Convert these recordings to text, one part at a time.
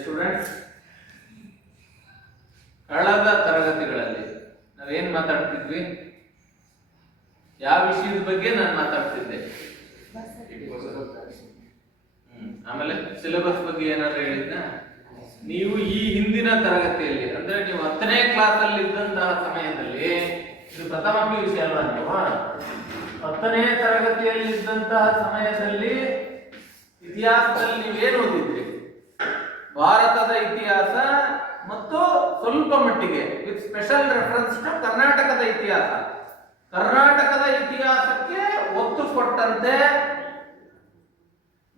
Students, ಕಳೆದ ತರಗತಿಗಳಲ್ಲಿ ನಾವೇನ್ ಮಾತಾಡ್ತಿದ್ವಿ? ಯಾವ ವಿಷಯದ ಬಗ್ಗೆ ನಾನು ಮಾತಾಡ್ತಿದ್ದೆ? ಆಮೇಲೆ ಸಿಲೆಬಸ್ ಬಗ್ಗೆ ಏನಾದ್ರು ಹೇಳಿದ್ನ? ನೀವು ಈ ಹಿಂದಿನ ತರಗತಿಯಲ್ಲಿ ಅಂದ್ರೆ ನೀವು 10ನೇ ಕ್ಲಾಸ್ ಅಲ್ಲಿ ಇದ್ದಂತಹ ಸಮಯದಲ್ಲಿ, ಇದು ಪ್ರಥಮ PUC ಅಲ್ವಾ, ನೀವು 10ನೇ ತರಗತಿಯಲ್ಲಿ ಇದ್ದಂತಹ ಸಮಯದಲ್ಲಿ ಇತಿಹಾಸದಲ್ಲಿ ನೀವೇನು ಓದಿದ್ರಿ? ಭಾರತದ ಇತಿಹಾಸ ಮತ್ತು ಸ್ವಲ್ಪ ಮಟ್ಟಿಗೆ ವಿತ್ ಸ್ಪೆಷಲ್ ರೆಫರೆನ್ಸ್ ಟು ಕರ್ನಾಟಕದ ಇತಿಹಾಸ. ಕರ್ನಾಟಕದ ಇತಿಹಾಸಕ್ಕೆ ಒತ್ತು ಕೊಟ್ಟಂತೆ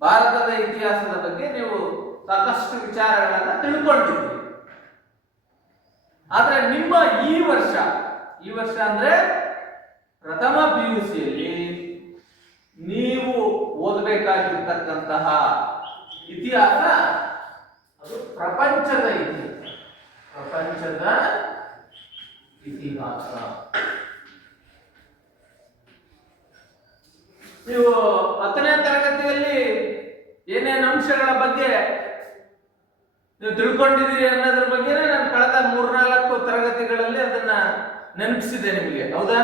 ಭಾರತದ ಇತಿಹಾಸದ ಬಗ್ಗೆ ನೀವು ಸಾಕಷ್ಟು ವಿಚಾರಗಳನ್ನ ತಿಳ್ಕೊಂಡಿದ್ರಿ. ಆದ್ರೆ ನಿಮ್ಮ ಈ ವರ್ಷ ಅಂದ್ರೆ ಪ್ರಥಮ PUCಯಲ್ಲಿ ನೀವು ಓದಬೇಕಾಗಿರ್ತಕ್ಕಂತಹ ಇತಿಹಾಸ ಅದು ಪ್ರಪಂಚದ ಇತಿಹಾಸ. ನೀವು 10ನೇ ತರಗತಿಯಲ್ಲಿ ಏನೇನು ಅಂಶಗಳ ಬಗ್ಗೆ ನೀವು ತಿಳ್ಕೊಂಡಿದ್ದೀರಿ ಅನ್ನೋದ್ರ ಬಗ್ಗೆ ನಾನು ಕಳೆದ 3-4 ತರಗತಿಗಳಲ್ಲಿ ಅದನ್ನ ನೆನಪಿಸಿದೆ ನಿಮಗೆ, ಹೌದಾ?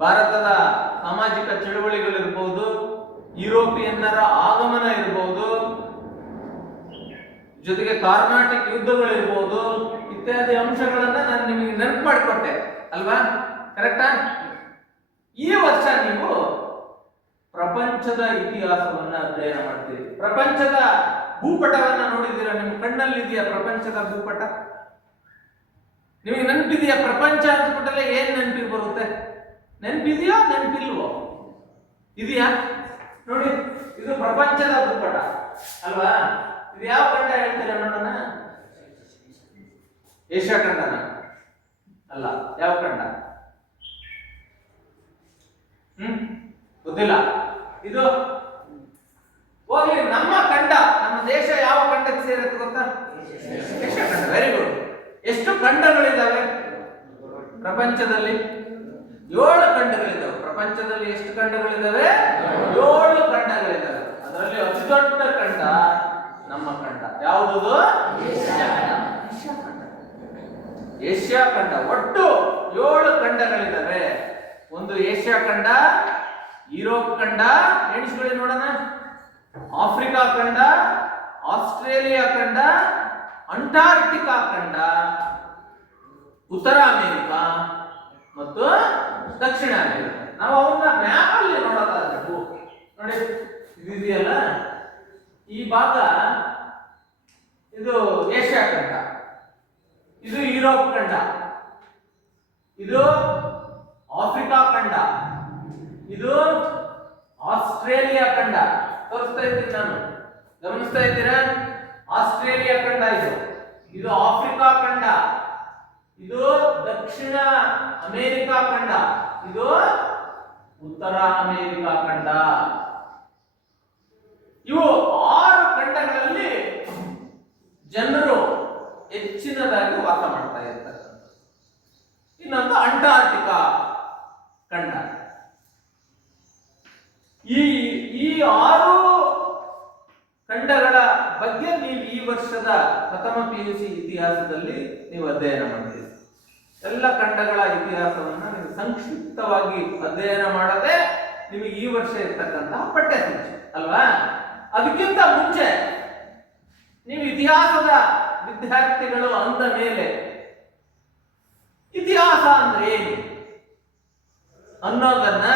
ಭಾರತದ ಸಾಮಾಜಿಕ ಚಳುವಳಿಗಳಿರ್ಬಹುದು, ಯುರೋಪಿಯನ್ನರ ಆಗಮನ ಇರಬಹುದು, ಜೊತೆಗೆ ಕಾರ್ನಾಟಿಕ್ ಯುದ್ಧಗಳಿರ್ಬಹುದು, ಇತ್ಯಾದಿ ಅಂಶಗಳನ್ನ ನಾನು ನಿಮಗೆ ನೆನಪು ಮಾಡಿಕೊಟ್ಟೆ ಅಲ್ವಾ? ಕರೆಕ್ಟಾ? ಈ ವರ್ಷ ನೀವು ಪ್ರಪಂಚದ ಇತಿಹಾಸವನ್ನ ಅಧ್ಯಯನ ಮಾಡ್ತೀರಿ. ಪ್ರಪಂಚದ ಭೂಪಟವನ್ನ ನೋಡಿದ್ದೀರಾ? ನಿಮ್ಮ ಕಣ್ಣಲ್ಲಿ ಇದೆಯಾ ಪ್ರಪಂಚದ ಭೂಪಟ? ನಿಮಗೆ ನೆನಪಿದೆಯಾ? ಪ್ರಪಂಚ ಅಂದ್ಬಿಟ್ಟಲ್ಲೇ ಏನ್ ನೆನಪಿಗೆ ಬರುತ್ತೆ? ನೆನಪಿದೆಯೋ ನೆನಪಿಲ್ವೋ? ಇದೆಯಾ? ನೋಡಿ, ಇದು ಪ್ರಪಂಚದ ಭೂಪಟ ಅಲ್ವಾ? ಇದು ಯಾವ ಖಂಡ ಹೇಳ್ತೀರಾ ನೋಡೋಣ? ಏಷ್ಯಾ ಖಂಡನ? ಅಲ್ಲ, ಯಾವ ಖಂಡ? ಗೊತ್ತಿಲ್ಲ. ಇದು ಹೋಗ್ಲಿ, ನಮ್ಮ ಖಂಡ, ನಮ್ಮ ದೇಶ ಯಾವ ಖಂಡಕ್ಕೆ ಸೇರುತ್ತೆ ಗೊತ್ತಾ? ಏಷ್ಯಾ ಖಂಡ. Very good. ಎಷ್ಟು ಖಂಡಗಳಿದ್ದಾವೆ ಪ್ರಪಂಚದಲ್ಲಿ? 7 ಖಂಡಗಳಿದ್ದಾವೆ. ಪ್ರಪಂಚದಲ್ಲಿ ಎಷ್ಟು ಖಂಡಗಳಿದ್ದಾವೆ? 7 ಖಂಡಗಳಿದ್ದಾವೆ. ಅದರಲ್ಲಿ ಅತಿ ದೊಡ್ಡ ಖಂಡ ನಮ್ಮ ಖಂಡ. ಯಾವುದದು? ಏಷ್ಯಾ ಖಂಡ. ಒಟ್ಟು 7 ಖಂಡಗಳಿದ್ದಾವೆ. ಒಂದು ಏಷ್ಯಾ ಖಂಡ, ಯುರೋಪ್ ಖಂಡ, ಎಣಿಸ್ಕೊಳ್ಳಿ ನೋಡೋಣ. ಆಫ್ರಿಕಾ ಖಂಡ, ಆಸ್ಟ್ರೇಲಿಯಾ ಖಂಡ, ಅಂಟಾರ್ಟಿಕಾ ಖಂಡ, ಉತ್ತರ ಅಮೆರಿಕ ಮತ್ತು ದಕ್ಷಿಣ ಅಮೆರಿಕ. ನಾವು ಅವನ್ನ ಮ್ಯಾಪ್ ಅಲ್ಲಿ ನೋಡೋದಾದ್ರೆ ನೋಡಿ, ಇದೆಯಲ್ಲ ಈ ಭಾಗ, ಇದು ಏಷ್ಯಾ ಖಂಡ, ಇದು ಯುರೋಪ್ ಖಂಡ, ಇದು ಆಫ್ರಿಕಾ ಖಂಡ, ಇದು ಆಸ್ಟ್ರೇಲಿಯಾ ಖಂಡ. ತೋರಿಸ್ತಾ ಇದ್ದೀನಿ ನಾನು, ಗಮನಿಸ್ತಾ ಇದ್ದೀರಾ? ಆಸ್ಟ್ರೇಲಿಯಾ ಖಂಡ ಇದು ಆಫ್ರಿಕಾ ಖಂಡ, ಇದು ದಕ್ಷಿಣ ಅಮೆರಿಕಾ ಖಂಡ, ಇದು ಉತ್ತರ ಅಮೆರಿಕಾ ಖಂಡ. ಇವು 6 ಖಂಡಗಳಲ್ಲಿ ಜನರು ಹೆಚ್ಚಿನದಾಗಿ ವಾಸ ಮಾಡ್ತಾ ಇರ್ತಕ್ಕಂಥ. ಇನ್ನೊಂದು ಅಂಟಾರ್ಟಿಕಾ ಖಂಡ. ಈ 6 ಖಂಡಗಳ ಬಗ್ಗೆ ನೀವು ಈ ವರ್ಷದ ಪ್ರಥಮ PUC ಇತಿಹಾಸದಲ್ಲಿ ನೀವು ಅಧ್ಯಯನ ಮಾಡ್ತೀರಿ. ಎಲ್ಲ ಖಂಡಗಳ ಇತಿಹಾಸವನ್ನ ನೀವು ಸಂಕ್ಷಿಪ್ತವಾಗಿ ಅಧ್ಯಯನ ಮಾಡದೆ ನಿಮಗೆ ಈ ವರ್ಷ ಇರ್ತಕ್ಕಂತಹ ಪಠ್ಯ ಸಂಚೆ ಅಲ್ವಾ? ಅದಕ್ಕಿಂತ ಮುಂಚೆ ನೀವು ಇತಿಹಾಸದ ವಿದ್ಯಾರ್ಥಿಗಳು ಅಂದ ಮೇಲೆ ಇತಿಹಾಸ ಅಂದ್ರೆ ಏನು ಅನ್ನೋದನ್ನ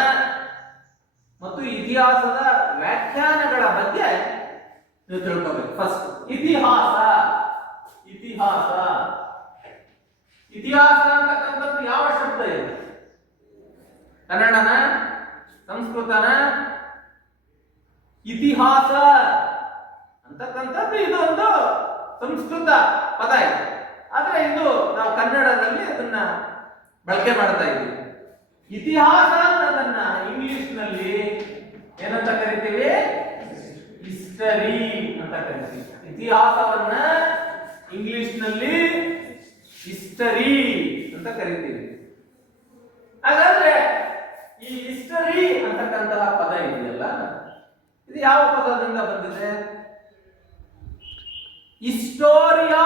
ಮತ್ತು ಇತಿಹಾಸದ ವ್ಯಾಖ್ಯಾನಗಳ ಬಗ್ಗೆ ನೀವು ತಿಳ್ಕೋಬೇಕು. ಫಸ್ಟ್ ಇತಿಹಾಸ ಅಂತಕ್ಕಂಥದ್ದು ಯಾವ ಶಬ್ದ ಇದೆ? ಕನ್ನಡನ, ಸಂಸ್ಕೃತನ? ಇತಿಹಾಸ ಅಂತಕ್ಕಂಥದ್ದು ಇದೊಂದು ಸಂಸ್ಕೃತ ಪದ ಇದೆ. ಆದ್ರೆ ಇದು ನಾವು ಕನ್ನಡದಲ್ಲಿ ಅದನ್ನ ಬಳಕೆ ಮಾಡ್ತಾ ಇದ್ದೀವಿ. ಇತಿಹಾಸ ಅನ್ನೋದನ್ನ ಇಂಗ್ಲಿಷ್ ನಲ್ಲಿ ಏನಂತ ಕರಿತೀವಿ? ಹಿಸ್ಟರಿ ಅಂತ ಕರಿತೀವಿ. ಇತಿಹಾಸವನ್ನ ಇಂಗ್ಲಿಷ್ ನಲ್ಲಿ ಹಿಸ್ಟರಿ ಅಂತ ಕರಿತೀವಿ. ಹಾಗಾದ್ರೆ ಈ ಹಿಸ್ಟರಿ ಅಂತಕ್ಕಂತಹ ಪದ ಇದೆಯಲ್ಲ, ಇದು ಯಾವ ಪದದಿಂದ ಬಂದಿದೆ? ಹಿಸ್ಟೋರಿಯಾ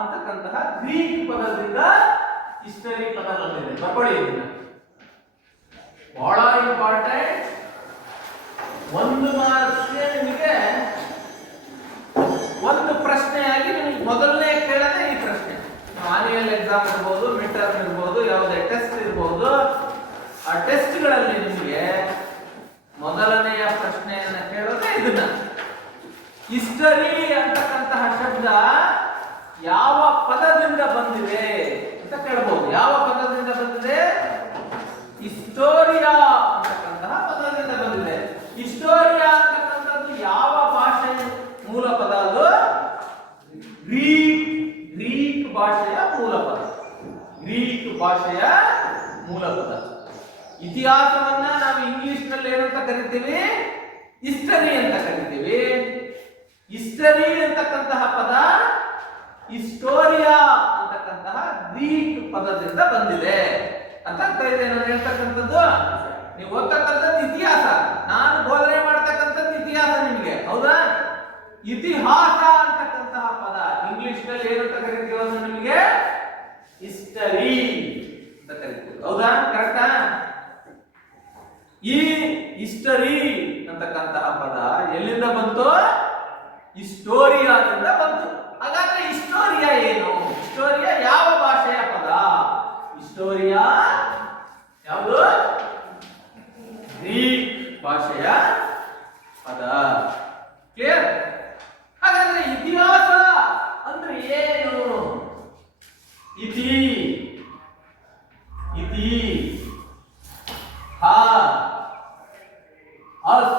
ಅಂತಕ್ಕಂತಹ ಗ್ರೀಕ್ ಪದದಿಂದ ಹಿಸ್ಟರಿ ಪದ ಬಂದಿದೆ. ಬರ್ಕೊಳ್ಳಿ ಇದನ್ನ, ಬಹಳ ಇಂಪಾರ್ಟೆಂಟ್. 1 ಮಾರ್ಕ್ಸ್ಗೆ ನಿಮಗೆ ಒಂದು ಪ್ರಶ್ನೆಯಾಗಿ ನಿಮಗೆ ಮೊದಲನೇ ಕೇಳದೆ ಈ ಪ್ರಶ್ನೆ. ಆನ್ಯುವಲ್ ಎಕ್ಸಾಮ್ ಇರ್ಬೋದು, ಮಿಡ್ ಟರ್ಮ್ ಇರ್ಬೋದು, ಯಾವುದೇ ಟೆಸ್ಟ್ ಇರ್ಬೋದು, ಆ ಟೆಸ್ಟ್ಗಳಲ್ಲಿ ನಿಮಗೆ ಮೊದಲನೆಯ ಪ್ರಶ್ನೆಯನ್ನ ಕೇಳೋದೇ ಇದನ್ನ. ಹಿಸ್ಟರಿ ಅಂತಕ್ಕಂತಹ ಶಬ್ದ ಯಾವ ಪದದಿಂದ ಬಂದಿದೆ ಅಂತ ಕೇಳಬಹುದು. ಯಾವ ಪದದಿಂದ ಬಂದಿದೆ? ಹಿಸ್ಟೋರಿಯಾ ಅಂತಕ್ಕಂತಹ ಪದದಿಂದ ಬಂದಿದೆ. ಹಿಸ್ಟೋರಿಯಾ ಅಂತಕ್ಕಂಥದ್ದು ಯಾವ ಭಾಷೆ ಮೂಲ ಪದ? ಅದು ಗ್ರೀಕ್ ಭಾಷೆಯ ಮೂಲ ಪದ. ಗ್ರೀಕ್ ಭಾಷೆಯ ಮೂಲ ಪದ. ಇತಿಹಾಸವನ್ನ ನಾವು ಇಂಗ್ಲಿಷ್ ನಲ್ಲಿ ಏನಂತ ಕರಿತೀವಿ? ಹಿಸ್ಟರಿ ಅಂತ ಕರಿತೀವಿ. ಹಿಸ್ಟರಿ ಅಂತಕ್ಕಂತಹ ಪದ ಹಿಸ್ಟೋರಿಯಾ ಅಂತಕ್ಕಂತಹ ಗ್ರೀಕ್ ಪದದಿಂದ ಬಂದಿದೆ ಅಂತ ಇದೆ. ನಾನು ಹೇಳ್ತಕ್ಕಂಥದ್ದು ನೀವು ಓದ್ತಕ್ಕಂಥದ್ದು ಇತಿಹಾಸ, ನಾನು ಬೋಧನೆ ಮಾಡ್ತಕ್ಕಂಥದ್ದು ಇತಿಹಾಸ ನಿಮಗೆ, ಹೌದಾ? ಇತಿಹಾಸ ಅಂತಕ್ಕಂತಹ ಪದ ಇಂಗ್ಲಿಷ್ ನಲ್ಲಿ ಏನಂತ ಕರಿತೀವಿ? ಅದು ನಿಮಗೆ ಹಿಸ್ಟರಿ ಅಂತ ಕರಿತೀವಿ, ಹೌದಾ? ಕರೆಕ್ಟಾ? ಈ ಹಿಸ್ಟರಿ ಅಂತಕ್ಕಂತಹ ಪದ ಎಲ್ಲಿಂದ ಬಂತು? ಹಿಸ್ಟೋರಿಯಾದಿಂದ ಬಂತು. ಹಾಗಾದ್ರೆ ಹಿಸ್ಟೋರಿಯಾ ಏನು? ಹಿಸ್ಟೋರಿಯಾ ಯಾವ ಭಾಷೆಯ ಪದ? ಹಿಸ್ಟೋರಿಯಾ ಯಾವುದು? ಗ್ರೀಕ್ ಭಾಷೆಯ ಪದ. ಕ್ಲಿಯರ್? ಹಾಗಾದ್ರೆ ಇತಿಹಾಸ ಅಂದ್ರೆ ಏನು? ಇತಿ ಹಾ ಅಸ್,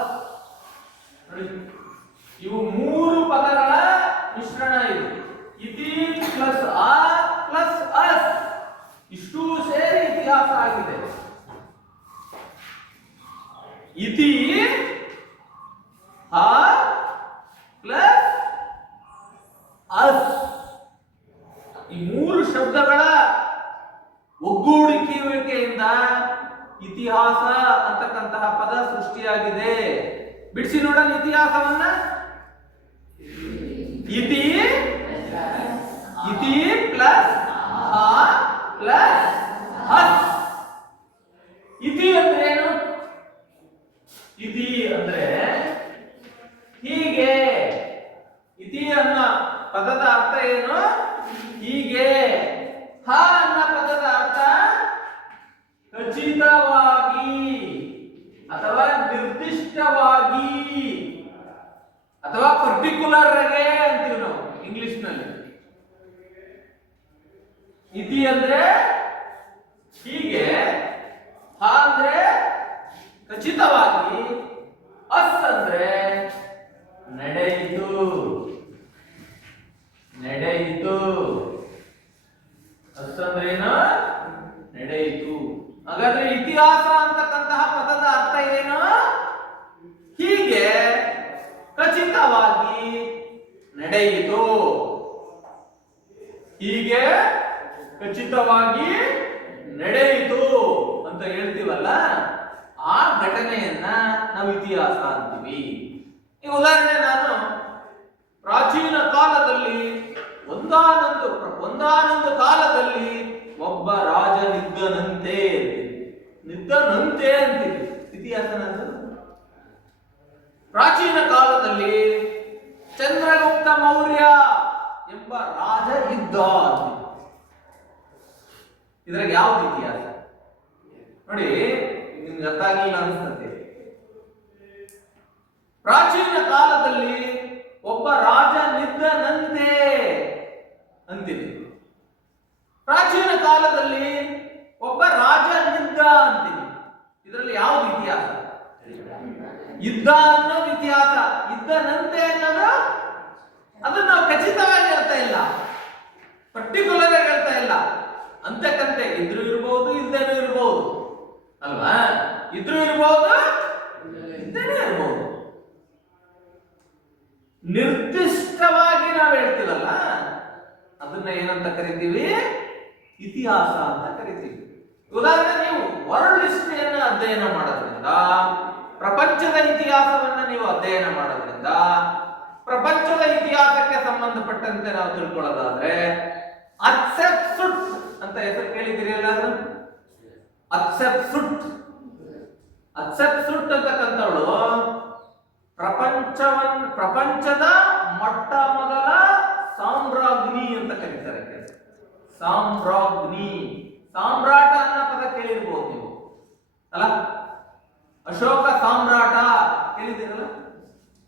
ಇವು 3 ಪದಗಳ ಮಿಶ್ರಣ ಇದು. ಇತಿ ಪ್ಲಸ್ ಆ ಪ್ಲಸ್ ಅಸ್, ಇಷ್ಟು ಸೇರಿ ಇತಿಹಾಸ ಆಗಿದೆ. ಇತಿ ಹಾ ಪ್ಲಸ್ ಅಸ್, ಈ 3 ಶಬ್ದಗಳ ಒಗ್ಗೂಡಿಸುವಿಕೆಯಿಂದ ಇತಿಹಾಸ ಅಂತಕ್ಕಂತಹ ಪದ ಸೃಷ್ಟಿಯಾಗಿದೆ. ಬಿಡಿಸಿ ನೋಡೋಣ ಇತಿಹಾಸವನ್ನ. ಇತಿ ಪ್ಲಸ್ ಆ ಪ್ಲಸ್ ಅಸ್. ಇತಿ ಅಂದ್ರೆ ಏನು? ಇತಿ ಅಂದ್ರೆ ಹೀಗೆ. ಇತಿ ಅನ್ನೋ ಪದದ ಅರ್ಥ ಏನು? ಹೀಗೆ. ಹ ಅನ್ನೋ ಪದದ ಅರ್ಥ ಖಚಿತವಾಗಿ ಅಥವಾ ನಿರ್ದಿಷ್ಟವಾಗಿ ಅಥವಾ ಪರ್ಟಿಕ್ಯುಲರ್ ಆಗಿ ಅಂತೀವಿ ನಾವು ಇಂಗ್ಲಿಷ್ ನಲ್ಲಿ. ಇತಿ ಅಂದ್ರೆ ಹೀಗೆ, ಹ ಅಂದ್ರೆ ಖಚಿತವಾಗಿ, ಅಸ್ ಅಂದ್ರೆ ನಡೆಯಿತು. ಅಸ್ ಅಂದ್ರೆ ಏನು? ನಡೆಯಿತು. ಹಾಗಾದ್ರೆ ಇತಿಹಾಸ ಅಂತಕ್ಕಂತಹ ಪದದ ಅರ್ಥ ಏನು? ಹೀಗೆ ಖಚಿತವಾಗಿ ನಡೆಯಿತು. ಹೀಗೆ ಖಚಿತವಾಗಿ ನಡೆಯಿತು ಅಂತ ಹೇಳ್ತೀವಲ್ಲ, ಆ ಘಟನೆಯನ್ನ ನಾವು ಇತಿಹಾಸ ಅಂತೀವಿ. ಈ ಉದಾಹರಣೆ, ನಾನು ಪ್ರಾಚೀನ ಕಾಲದಲ್ಲಿ ಒಂದಾನೊಂದು ಕಾಲದಲ್ಲಿ ಒಬ್ಬ ರಾಜನಿದ್ದನಂತೆ ಅಂತೀವಿ. ಇತಿಹಾಸನ ಅದು. ಪ್ರಾಚೀನ ಕಾಲದಲ್ಲಿ ಚಂದ್ರಗುಪ್ತ ಮೌರ್ಯ ಎಂಬ ರಾಜ ಇದ್ದ ಅಂತೀವಿ. ಇದ್ರಾಗ ಯಾವ್ದು ಇತಿಹಾಸ ನೋಡಿ? ನಿಮ್ಗೆ ಅರ್ಥ ಆಗಿಲ್ಲ ಅನ್ಸುತ್ತೆ. ಪ್ರಾಚೀನ ಕಾಲದಲ್ಲಿ ಒಬ್ಬ ರಾಜನಿದ್ದನಂತೆ ಅಂತೀವಿ. ಪ್ರಾಚೀನ ಕಾಲದಲ್ಲಿ ಒಬ್ಬ ರಾಜನಿದ್ದ ಅಂತೀವಿ. ಇದರಲ್ಲಿ ಯಾವ್ದು ಇತಿಹಾಸ? ಇದ್ದ ಅನ್ನೋದು ಇತಿಹಾಸ. ಇದ್ದನಂತೆ ಅನ್ನೋದು ಅದನ್ನ ನಾವು ಖಚಿತವಾಗಿ ಹೇಳ್ತಾ ಇಲ್ಲ, ಪರ್ಟಿಕ್ಯುಲರ್ ಆಗಿ ಹೇಳ್ತಾ ಇಲ್ಲ. ಅಂತಕ್ಕಂತೆ ಇದ್ರೂ ಇರಬಹುದು, ಇದ್ದೇನೂ ಇರಬಹುದು ಅಲ್ವಾ? ಇದ್ರೂ ಇರಬಹುದು, ಇದ್ದೇನೂ ಇರಬಹುದು. ನಿರ್ದಿಷ್ಟವಾಗಿ ನಾವು ಹೇಳ್ತೀವಲ್ಲ, ಅದನ್ನ ಏನಂತ ಕರಿತೀವಿ? ಇತಿಹಾಸ ಅಂತ ಕರಿತೀವಿ. ಉದಾಹರಣೆ, ನೀವು ವರ್ಲ್ಡ್ ಹಿಸ್ಟರಿಯನ್ನು ಅಧ್ಯಯನ ಮಾಡೋದ್ರಿಂದ ಪ್ರಪಂಚದ ಇತಿಹಾಸವನ್ನ ನೀವು ಅಧ್ಯಯನ ಮಾಡೋದ್ರಿಂದ ಪ್ರಪಂಚದ ಇತಿಹಾಸಕ್ಕೆ ಸಂಬಂಧಪಟ್ಟಂತೆ ನಾವು ತಿಳ್ಕೊಳ್ಳೋದಾದ್ರೆ ಅತ್ಸೆಪ್ಸುಟ್ ಅಂತ ಹೆಸರು ಕೇಳಿದ್ದೀರಿ ಎಲ್ಲಾದ್ರೂ? ಅತ್ಸೆಪ್ಸುಟ್ ಅಂತಕ್ಕಂಥವಳು ಪ್ರಪಂಚದ ಮೊಟ್ಟ ಮೊದಲ ಸಾಮ್ರಾಜ್ಞಿ ಅಂತ ಕರೀತಾರೆ. ಸಾಮ್ರಾಜ್ಞಿ, ಸಾಮ್ರಾಟ ಅನ್ನೋ ಪದ ಕೇಳಿರ್ಬೋದು ನೀವು ಅಲ್ಲ? ಅಶೋಕ ಸಾಮ್ರಾಟ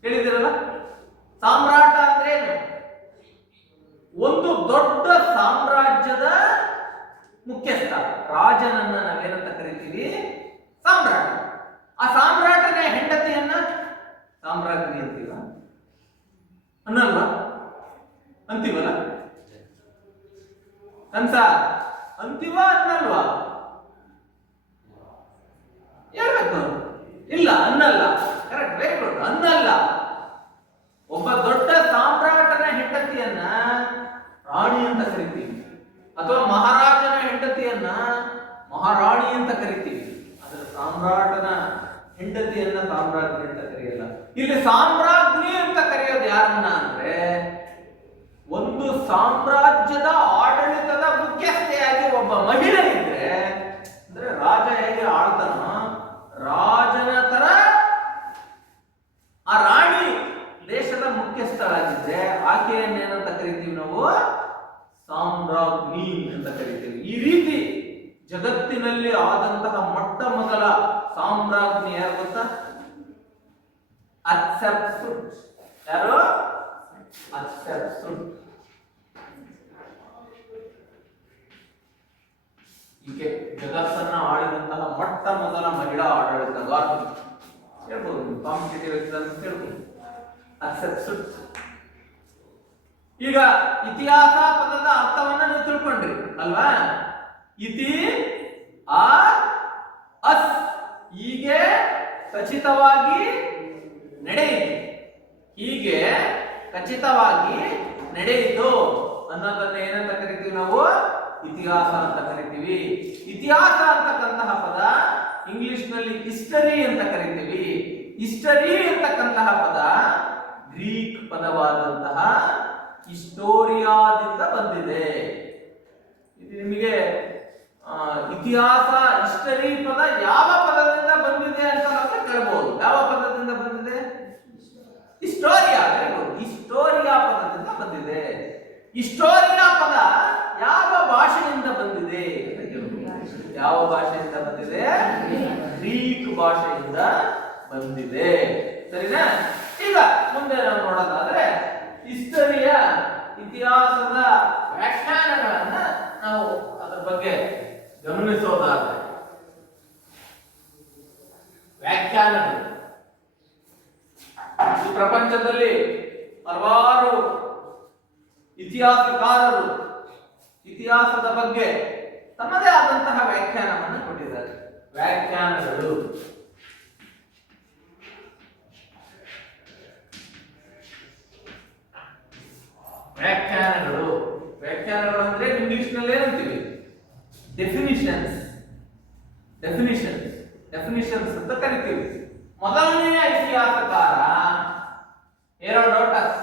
ಕೇಳಿದಿರಲ್ಲ? ಸಾಮ್ರಾಟ ಅಂದ್ರೆ ಏನು? ಒಂದು ದೊಡ್ಡ ಸಾಮ್ರಾಜ್ಯದ ಮುಖ್ಯಸ್ಥ, ರಾಜನನ್ನ ನಾವೇನಂತ ಕರಿತೀವಿ? ಸಾಮ್ರಾಟ. ಆ ಸಾಮ್ರಾಟನ ಹೆಂಡತಿಯನ್ನ ಸಾಮ್ರಾಜ್ಞಿ ಅಂತೀವ ಅನ್ನಲ್ವಾ? ಅಂತೀವಲ್ಲ? ಅಂತೀವ ಅನ್ನಲ್ವಾ? ಹೇಳ್ಬೇಕು. ಇಲ್ಲ, ಅನ್ನಲ್ಲ. Correct, very good. ಅನ್ನಲ್ಲ. ಒಬ್ಬ ದೊಡ್ಡ ಸಾಮ್ರಾಟನ ಹೆಂಡತಿಯನ್ನ ರಾಣಿ ಅಂತ ಕರಿತೀವಿ, ಅಥವಾ ಮಹಾರಾಜನ ಹೆಂಡತಿಯನ್ನ ಮಹಾರಾಣಿ ಅಂತ ಕರಿತೀವಿ. ಅದರ ಸಾಮ್ರಾಟನ ಹೆಂಡತಿಯನ್ನ ಸಾಮ್ರಾಜ್ಞಿ ಅಂತ ಕರೆಯಲ್ಲ. ಇಲ್ಲಿ ಸಾಮ್ರಾಜ್ಞಿ ಅಂತ ಕರೆಯೋದು ಯಾರನ್ನ ಅಂದ್ರೆ, ಒಂದು ಸಾಮ್ರಾಜ್ಯದ ಆಡಳಿತದ ಮುಖ್ಯಸ್ಥೆಯಾಗಿ ಒಬ್ಬ ಮಹಿಳೆ ಇದ್ರೆ, ಅಂದ್ರೆ ರಾಜ ಹೇಗೆ ಆಳ್ತಾನೋ ರಾಜನ ತರ ಆ ರಾಣಿ ದೇಶದ ಮುಖ್ಯಸ್ಥರಾಗಿದ್ರೆ ಆಕೆಯನ್ನೇನಂತ ಕರಿತೀವಿ ನಾವು? ಸಾಮ್ರಾಜ್ಞಿ ಅಂತ ಕರಿತೀವಿ. ಈ ರೀತಿ ಜಗತ್ತಿನಲ್ಲಿ ಆದಂತಹ ಮೊಟ್ಟ ಮೊದಲ ಸಾಮ್ರಾಜ್ಞಿ ಯಾರು ಗೊತ್ತಾ? ಅತ್ಸೆಪ್ಸುಟ್. ಯಾರು? ಅತ್ಸೆಪ್ಸುಟ್. ಈಕೆ ಜಗತ್ತನ್ನ ಆಳಿದಂತಹ ಮೊಟ್ಟ ಮೊದಲ ಮಹಿಳಾ ಆಡಳಿತಗಾರ ಹೇಳ್ಬೋದು. ಕಾಂಪಿಟೇಟಿವ್ ಎಕ್ಸಾಮ್ ಹೇಳ್ಬೋದು. ಅತ್ಸೆಪ್ಸುಟ್. ಈಗ ಇತಿಹಾಸ ಪದದ ಅರ್ಥವನ್ನ ನೀವು ತಿಳ್ಕೊಂಡ್ರಿ ಅಲ್ವಾ? ಇತಿ ಆ ಅಸ್, ಹೀಗೆ ಖಚಿತವಾಗಿ ನಡೆಯಿತು, ಹೀಗೆ ಖಚಿತವಾಗಿ ನಡೆಯಿತು ಅನ್ನೋದನ್ನ ಏನಂತ ಕರಿತೀವಿ ನಾವು? ಇತಿಹಾಸ ಅಂತ ಕರಿತೀವಿ. ಇತಿಹಾಸ ಅಂತಕ್ಕಂತಹ ಪದ ಇಂಗ್ಲಿಷ್ ನಲ್ಲಿ ಹಿಸ್ಟರಿ ಅಂತ ಕರಿತೀವಿ. ಹಿಸ್ಟರಿ ಅಂತಕ್ಕಂತಹ ಪದ ಗ್ರೀಕ್ ಪದವಾದಂತಹ ಹಿಸ್ಟೋರಿಯಾದಿಂದ ಬಂದಿದೆ. ಇದು ನಿಮಗೆ ಇತಿಹಾಸ ಹಿಸ್ಟರಿ ಪದ ಯಾವ ಪದದಿಂದ ಬಂದಿದೆ ಅಂತ ನಾವು ಕೇಳಬಹುದು. ಯಾವ ಪದದಿಂದ ಬಂದಿದೆ? ಹಿಸ್ಟೋರಿಯಾ. ಹಿಸ್ಟೋರಿಯಾ ಪದದಿಂದ ಬಂದಿದೆ. ಹಿಸ್ಟೋರಿಯಾ ಪದ ಯಾವ ಭಾಷೆಯಿಂದ ಬಂದಿದೆ? ಯಾವ ಭಾಷೆಯಿಂದ ಬಂದಿದೆ? ಗ್ರೀಕ್ ಭಾಷೆಯಿಂದ ಬಂದಿದೆ. ಸರಿನಾ? ಈಗ ಮುಂದೆ ನಾವು ನೋಡೋದಾದ್ರೆ ಹಿಸ್ಟರಿಯ ಇತಿಹಾಸದ ವ್ಯಾಖ್ಯಾನಗಳನ್ನ ನಾವು ಅದರ ಬಗ್ಗೆ ಗಮನಿಸೋದಾದ್ರೆ, ವ್ಯಾಖ್ಯಾನಗಳು ಈ ಪ್ರಪಂಚದಲ್ಲಿ ಹಲವಾರು ಇತಿಹಾಸಕಾರರು ಇತಿಹಾಸದ ಬಗ್ಗೆ ತಮ್ಮದೇ ಆದಂತಹ ವ್ಯಾಖ್ಯಾನವನ್ನು ಕೊಟ್ಟಿದ್ದಾರೆ. ವ್ಯಾಖ್ಯಾನಗಳು ವ್ಯಾಖ್ಯಾನಗಳು ಅಂದ್ರೆ ಇಂಗ್ಲಿಷ್ ನಲ್ಲಿ ಏನಂತೀವಿ? ಡೆಫಿನಿಷನ್ಸ್ ಅಂತ ಕರಿತೀವಿ. ಮೊದಲನೆಯ ಇತಿಹಾಸಕಾರ ಹೆರೋಡೋಟಸ್.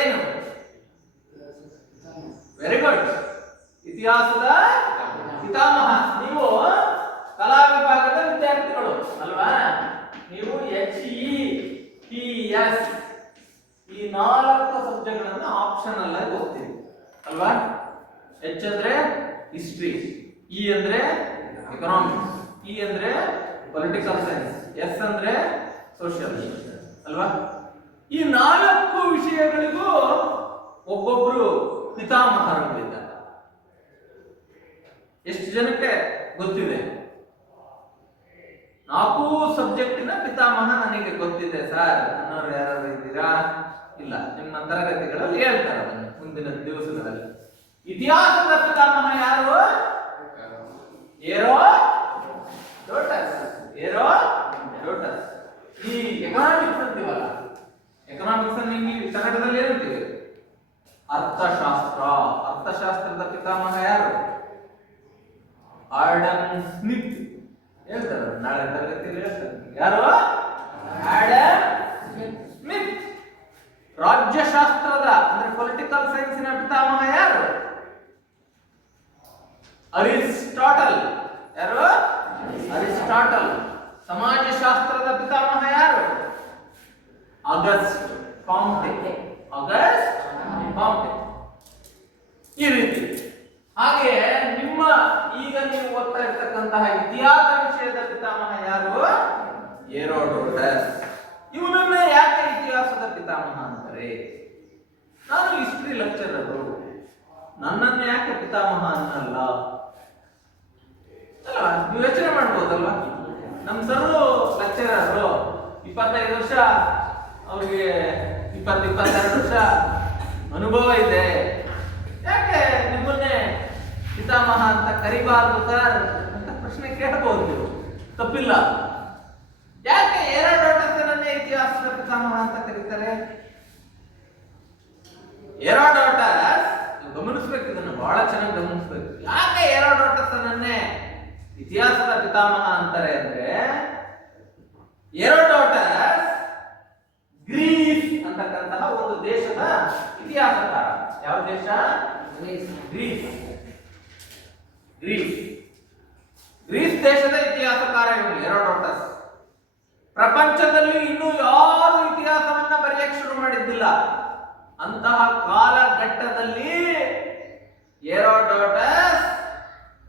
ಏನು? Very good. ಇತಿಹಾಸದ ಪಿತಾಮಹ. ನೀವು ಕಲಾ ವಿಭಾಗದ ವಿದ್ಯಾರ್ಥಿಗಳು ಅಲ್ವಾ? ನೀವು HETS ಈ 4 ಸಬ್ಜೆಕ್ಟ್ಗಳನ್ನ ಆಪ್ಷನಲ್ ಆಗಿ ಓದ್ತೀವಿ ಅಲ್ವಾ? H ಅಂದ್ರೆ ಹಿಸ್ಟ್ರಿ, E ಅಂದ್ರೆ ಎಕನಾಮಿಕ್ಸ್, E ಅಂದ್ರೆ ಪೊಲಿಟಿಕಲ್ ಸೈನ್ಸ್, S ಅಂದ್ರೆ ಸೋಷಿಯಲ್ ಅಲ್ವಾ? ಈ 4 ವಿಷಯಗಳಿಗೂ ಒಬ್ಬೊಬ್ರು ಪಿತಾಮಹರುಗಳಿದ್ದಾರೆ. ಎಷ್ಟು ಜನಕ್ಕೆ ಗೊತ್ತಿದೆ? 4 ಸಬ್ಜೆಕ್ಟಿನ ಪಿತಾಮಹ ನನಗೆ ಗೊತ್ತಿದೆ ಸರ್ ಅನ್ನೋರು ಯಾರು ಇದ್ದೀರಾ? ಇಲ್ಲ, ನಿಮ್ಮ ತರಗತಿಗಳಲ್ಲಿ ಹೇಳ್ತಾರೆ ಅದನ್ನು ಮುಂದಿನ ದಿವಸಗಳಲ್ಲಿ. ಇತಿಹಾಸದ ಪಿತಾಮಹ ಯಾರು? ಹೆರೋಡೋಟಸ್. ಈ ಎಕನಾಮಿಕ್ಸ್ ಅಂತೀವಲ್ಲ, ಎಕನಾಮಿಕ್ಸ್ ಅನ್ನು ಕನ್ನಡದಲ್ಲಿ ಏನಂತೀವಿ? ಅರ್ಥಶಾಸ್ತ್ರ. ಅರ್ಥಶಾಸ್ತ್ರದ ಪಿತಾಮಹ ಯಾರು? Adam Smith. ಹೇಳ್ತಾರೆ ನಾಳೆ ತರಗತಿಯಲ್ಲಿ ಹೇಳ್ತಾರೆ. ಯಾರು? Adam Smith. ರಾಜ್ಯಶಾಸ್ತ್ರದ ಅಂದ್ರೆ ಪೊಲಿಟಿಕಲ್ ಸೈನ್ಸಿನ ಪಿತಾಮಹ ಯಾರು? ಅರಿಸ್ಟಾಟಲ್. ಯಾರು? ಅರಿಸ್ಟಾಟಲ್. ಸಮಾಜಶಾಸ್ತ್ರದ ಪಿತಾಮಹ ಯಾರು? August Conte. August Conte. ಈ ರೀತಿ ಹಾಗೆ ನಿಮ್ಮ ಈಗ ನೀವು ಓದ್ತಾ ಇರ್ತಕ್ಕಂತಹ ಇತಿಹಾಸ ವಿಷಯದ ಪಿತಾಮಹ ಯಾರು? ಹೆರೋಡೋಟಸ್. ಇವನನ್ನ ಯಾಕೆ ಇತಿಹಾಸದ ಪಿತಾಮಹ ಅಂತಾರೆ? ನಾನು ಹಿಸ್ಟ್ರಿ ಲೆಕ್ಚರರು, ನನ್ನನ್ನು ಯಾಕೆ ಪಿತಾಮಹ ಅನ್ನಲ್ಲ? ಅಲ್ವಾ? ನೀವು ಯೋಚನೆ ಮಾಡ್ಬೋದಲ್ವಾ? ನಮ್ಮ ಸರು ಲೆಕ್ಚರರು 25 ವರ್ಷ, ಅವ್ರಿಗೆ 22 ವರ್ಷ ಅನುಭವ ಇದೆ, ಯಾಕೆ ನಿಮ್ಮನ್ನೇ ಪಿತಾಮಹ ಅಂತ ಕರಿಬಾರ್ದು ಸರ್ ಅಂತ ಪ್ರಶ್ನೆ ಕೇಳಬಹುದು ನೀವು, ತಪ್ಪಿಲ್ಲ. ಯಾಕೆ ಹೆರೋಡೋಟಸ್ನನ್ನೇ ಇತಿಹಾಸದ ಪಿತಾಮಹ ಅಂತ ಕರೀತಾರೆ? ಹೆರೋಡೋಟಸ್ ಗಮನಿಸ್ಬೇಕು, ಇದನ್ನು ಬಹಳ ಚೆನ್ನಾಗಿ ಗಮನಿಸ್ಬೇಕು. ಯಾಕೆ ಹೆರೋಡೋಟಸ್ನನ್ನೇ ಇತಿಹಾಸದ ಪಿತಾಮಹ ಅಂತಾರೆ ಅಂದ್ರೆ, ಹೆರೋಡೋಟಸ್ ಗ್ರೀಸ್ ಅಂತಕ್ಕಂತಹ ಒಂದು ದೇಶದ ಇತಿಹಾಸಕಾರ. ಯಾವ ದೇಶ? ಗ್ರೀಸ್. ಗ್ರೀಸ್ ಗ್ರೀಸ್ ದೇಶದ ಇತಿಹಾಸಕಾರ ಇವನು ಹೆರೋಡೋಟಸ್. ಪ್ರಪಂಚದಲ್ಲಿ ಇನ್ನೂ ಯಾರು ಇತಿಹಾಸವನ್ನ ಬರೆಯಕ್ಕೆ ಶುರು ಮಾಡಿದ್ದಿಲ್ಲ. ಅಂತಹ ಕಾಲಘಟ್ಟದಲ್ಲಿ ಹೆರೋಡೋಟಸ್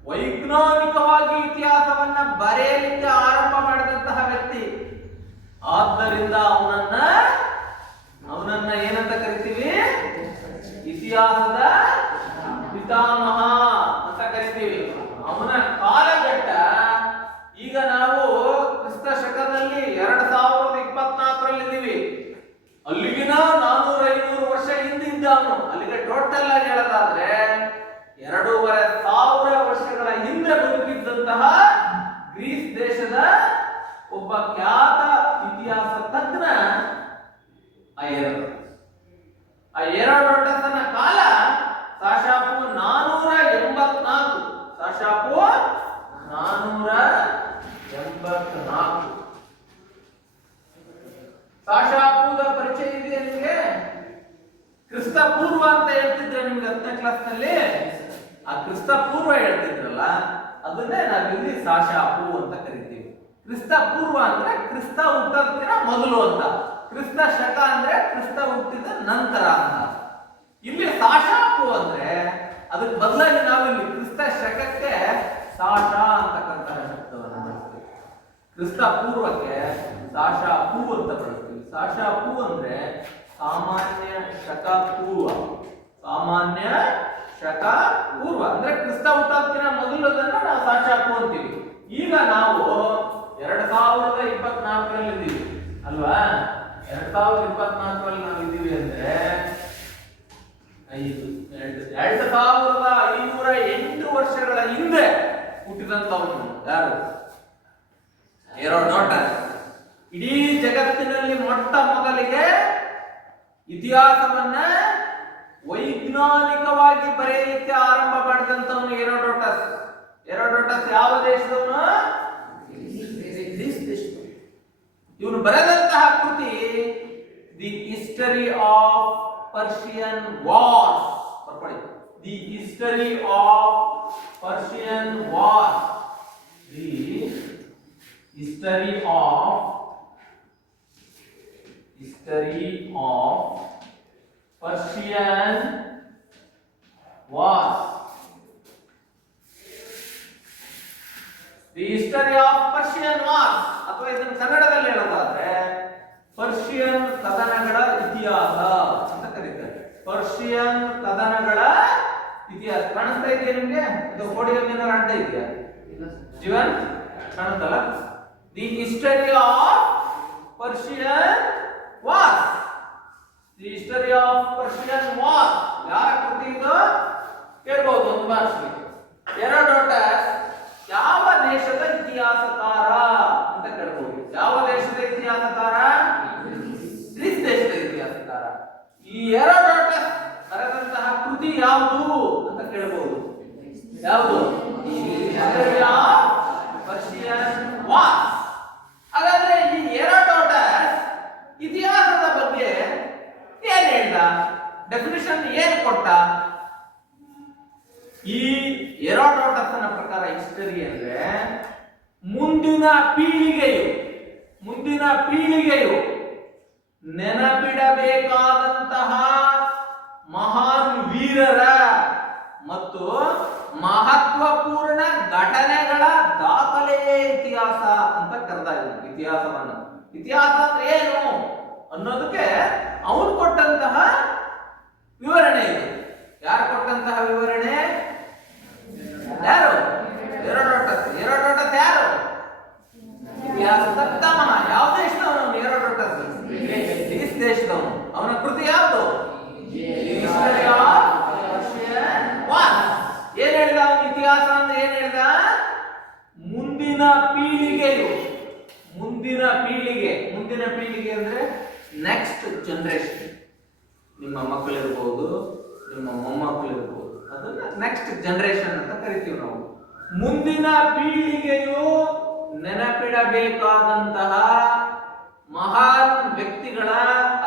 ವೈಜ್ಞಾನಿಕವಾಗಿ ಇತಿಹಾಸವನ್ನ ಬರೆಯಲಿಕ್ಕೆ ಆರಂಭ ಮಾಡಿದಂತಹ ವ್ಯಕ್ತಿ. ಆದ್ದರಿಂದ ಅವನನ್ನ ಏನಂತ ಕರಿತೀವಿ? ಇತಿಹಾಸದ ಪಿತಾಮಹ ಅಂತ ಕರಿತೀವಿ. ಅವನ ಕಾಲಘಟ್ಟ ಈಗ ನಾವು ಕ್ರಿಸ್ತ ಶಕದಲ್ಲಿ 2024 ಇದ್ದೀವಿ. ಅಲ್ಲಿಗಿನ 400-500 ವರ್ಷ ಹಿಂದಿದ್ದ ಅವನು. ಅಲ್ಲಿಗೆ ಟೋಟಲ್ ಆಗಿ ಹೇಳೋದಾದ್ರೆ 2500 ವರ್ಷಗಳ ಹಿಂದೆ ಬದುಕಿದ್ದಂತಹ ಗ್ರೀಸ್ ದೇಶದ ಒಬ್ಬ ಖ್ಯಾತ ಇತಿಹಾಸ ತಜ್ಞ ಆ ಹೆರೋಡೋಟಸ್ನ ಕಾಲ ಸಾಶಾಪು 484. ಸಾಶಾಪು 484. ಸಾಶಾಪುದ ಪರಿಚಯ ಇದೆಯಾ ನಿಮಗೆ? ಕ್ರಿಸ್ತ ಪೂರ್ವ ಅಂತ ಹೇಳ್ತಿದ್ರೆ ನಿಮ್ಗೆ 10ನೇ ಕ್ಲಾಸ್ನಲ್ಲಿ ಆ ಕ್ರಿಸ್ತ ಪೂರ್ವ ಹೇಳ್ತಿದ್ರಲ್ಲ, ಅದನ್ನೇ ನಾವಿಲ್ಲಿ ಸಾಶಾಪು ಅಂತ ಕರಿತೀವಿ. ಕ್ರಿಸ್ತ ಪೂರ್ವ ಅಂದ್ರೆ ಕ್ರಿಸ್ತ ಹುಟ್ಟೋದಕ್ಕಿಂತ ಮೊದಲು ಅಂತ, ಕ್ರಿಸ್ತ ಶಕ ಅಂದ್ರೆ ಕ್ರಿಸ್ತ ಹುಟ್ಟಿದ ನಂತರ ಅಂತ. ಇಲ್ಲಿ ಸಾಶಾಪು ಅಂದ್ರೆ ಅದಕ್ಕೆ ಬದಲಾಗಿ ನಾವಿಲ್ಲಿ ಕ್ರಿಸ್ತ ಶಕಕ್ಕೆ ಸಾಶಾ ಅಂತಕ್ಕಂತಹ ಶಬ್ದವನ್ನು ಬಳಸ್ತೀವಿ. ಕ್ರಿಸ್ತ ಪೂರ್ವಕ್ಕೆ ಸಾಶಾಪು ಅಂತ ಬಳಸ್ತೀವಿ. ಸಾಶಾಪು ಅಂದ್ರೆ ಸಾಮಾನ್ಯ ಶಕ ಪೂರ್ವ. ಸಾಮಾನ್ಯ ಶಕ ಪೂರ್ವ ಅಂದ್ರೆ ಕ್ರಿಸ್ತ ಹುಟ್ಟೋದಕ್ಕಿಂತ ಮೊದಲದನ್ನ ನಾವು ಸಾಶಾಪು ಅಂತೀವಿ. ಈಗ ನಾವು 2024 ಇದ್ದೀವಿ ಅಲ್ವಾ? 2024 ನಾವು ಇದ್ದೀವಿ ಅಂದ್ರೆ 2508 ವರ್ಷಗಳ ಹಿಂದೆ ಹುಟ್ಟಿದಂತವನು ಯಾರು? ಹೆರೋಡೋಟಸ್. ಇಡೀ ಜಗತ್ತಿನಲ್ಲಿ ಮೊಟ್ಟ ಮೊದಲಿಗೆ ಇತಿಹಾಸವನ್ನ ವೈಜ್ಞಾನಿಕವಾಗಿ ಬರೆಯಲಿಕ್ಕೆ ಆರಂಭ ಮಾಡಿದಂತವನು ಹೆರೋಡೋಟಸ್. ಹೆರೋಡೋಟಸ್ ಯಾವ ದೇಶದವನು? ಗ್ರೀಸ್ ದೇಶದವನು. ಇವನು ಬರೆದಂತಹ ಕೃತಿ the history of Persian wars. The history of Persian wars. The history of Persian wars. The history of Persian wars, ಅಥವಾ ಇದನ್ನು ಕನ್ನಡದಲ್ಲಿ ಹೇಳೋದಾದ್ರೆ ಪರ್ಷಿಯನ್ ಕದನಗಳ ಇತಿಹಾಸ ಅಂತ ಕರೀತಾರೆ. ಪರ್ಷಿಯನ್ ಕದನಗಳ ಇತಿಹಾಸ ಕಾಣಿಸ್ತಾ ಇದೆಯಾ ನಿಮ್ಗೆ? ಇದು ಕೋಡಿಯಲ್ಲಿ ಏನಾದ್ರು ಅಡ್ಡ ಇದೆಯಾ? ಜೀವನ್ ಕಾಣುತ್ತಲ್ಲ? The history of Persian wars. The history of Persian wars ಯಾರ ಕೃತಿ ಇದು? ಕೇಳಬಹುದು ಒಂದು ಭಾಷೆ. ಹೆರೋಡೋಟಸ್ ಯಾವ ದೇಶದ ಇತಿಹಾಸಕಾರ ಅಂತ ಕೇಳಬಹುದು. ಯಾವ ದೇಶದ ಇತಿಹಾಸಕಾರ? ಗ್ರೀಸ್ ದೇಶದ ಇತಿಹಾಸಕಾರ. ಈ ಹೆರೋಡೋಟಸ್ ಬರೆದಂತಹ ಯಾವುದು ಅಂತ ಕೇಳಬಹುದು. ಯಾವುದು? Persian wars. ಹಾಗಾದ್ರೆ ಈ ಹೆರೋಡೋಟಸ್ ಇತಿಹಾಸದ ಬಗ್ಗೆ ಏನ್ ಹೇಳ್ದ? ಡೆಫಿನಿಷನ್ ಏನ್ ಕೊಟ್ಟ? ಈ ಹೆರೋಡೋಟಸ್ನ ಪ್ರಕಾರ ಹಿಸ್ಟರಿ ಅಂದ್ರೆ ಮುಂದಿನ ಪೀಳಿಗೆಯು ನೆನಪಿಡಬೇಕಾದಂತಹ ಮಹಾನ್ ವೀರರ ಮತ್ತು ಮಹತ್ವಪೂರ್ಣ ಘಟನೆಗಳ ದಾಖಲೆಯೇ ಇತಿಹಾಸ ಅಂತ ಕರೆದ. ಇತಿಹಾಸ ಅಂದ್ರೆ ಏನು ಅನ್ನೋದಕ್ಕೆ ಅವನು ಕೊಟ್ಟಂತಹ ವಿವರಣೆ ಇದು. ಯಾರು ಕೊಟ್ಟಂತಹ ವಿವರಣೆ? ಯಾರು? ಹೆರೋಡೋಟಸ್ ಯಾರು? ಇತಿಹಾಸದ ಪಿತಾಮಹ. ಯಾವ ದೇಶದವನು ಹೆರೋಡೋಟಸ್? ಗ್ರೀಸ್ ದೇಶದವನು. ಅವನ ಕೃತಿ ಯಾವುದು? ಏನ್ ಹೇಳಿದ ಅವನು? ಇತಿಹಾಸ ಅಂದ್ರೆ ಏನ್ ಹೇಳಿದ? ಮುಂದಿನ ಪೀಳಿಗೆ ಅಂದ್ರೆ ನೆಕ್ಸ್ಟ್ ಜನರೇಷನ್. ನಿಮ್ಮ ಮಕ್ಕಳಿರ್ಬಹುದು, ನಿಮ್ಮ ಮೊಮ್ಮಕ್ಕಳಿರ್ಬಹುದು, ಅದನ್ನ ನೆಕ್ಸ್ಟ್ ಜನರೇಷನ್ ಅಂತ ಕರಿತೀವಿ ನಾವು. ಮುಂದಿನ ಪೀಳಿಗೆಯು ನೆನಪಿಡಬೇಕಾದಂತಹ ಮಹಾನ್ ವ್ಯಕ್ತಿಗಳ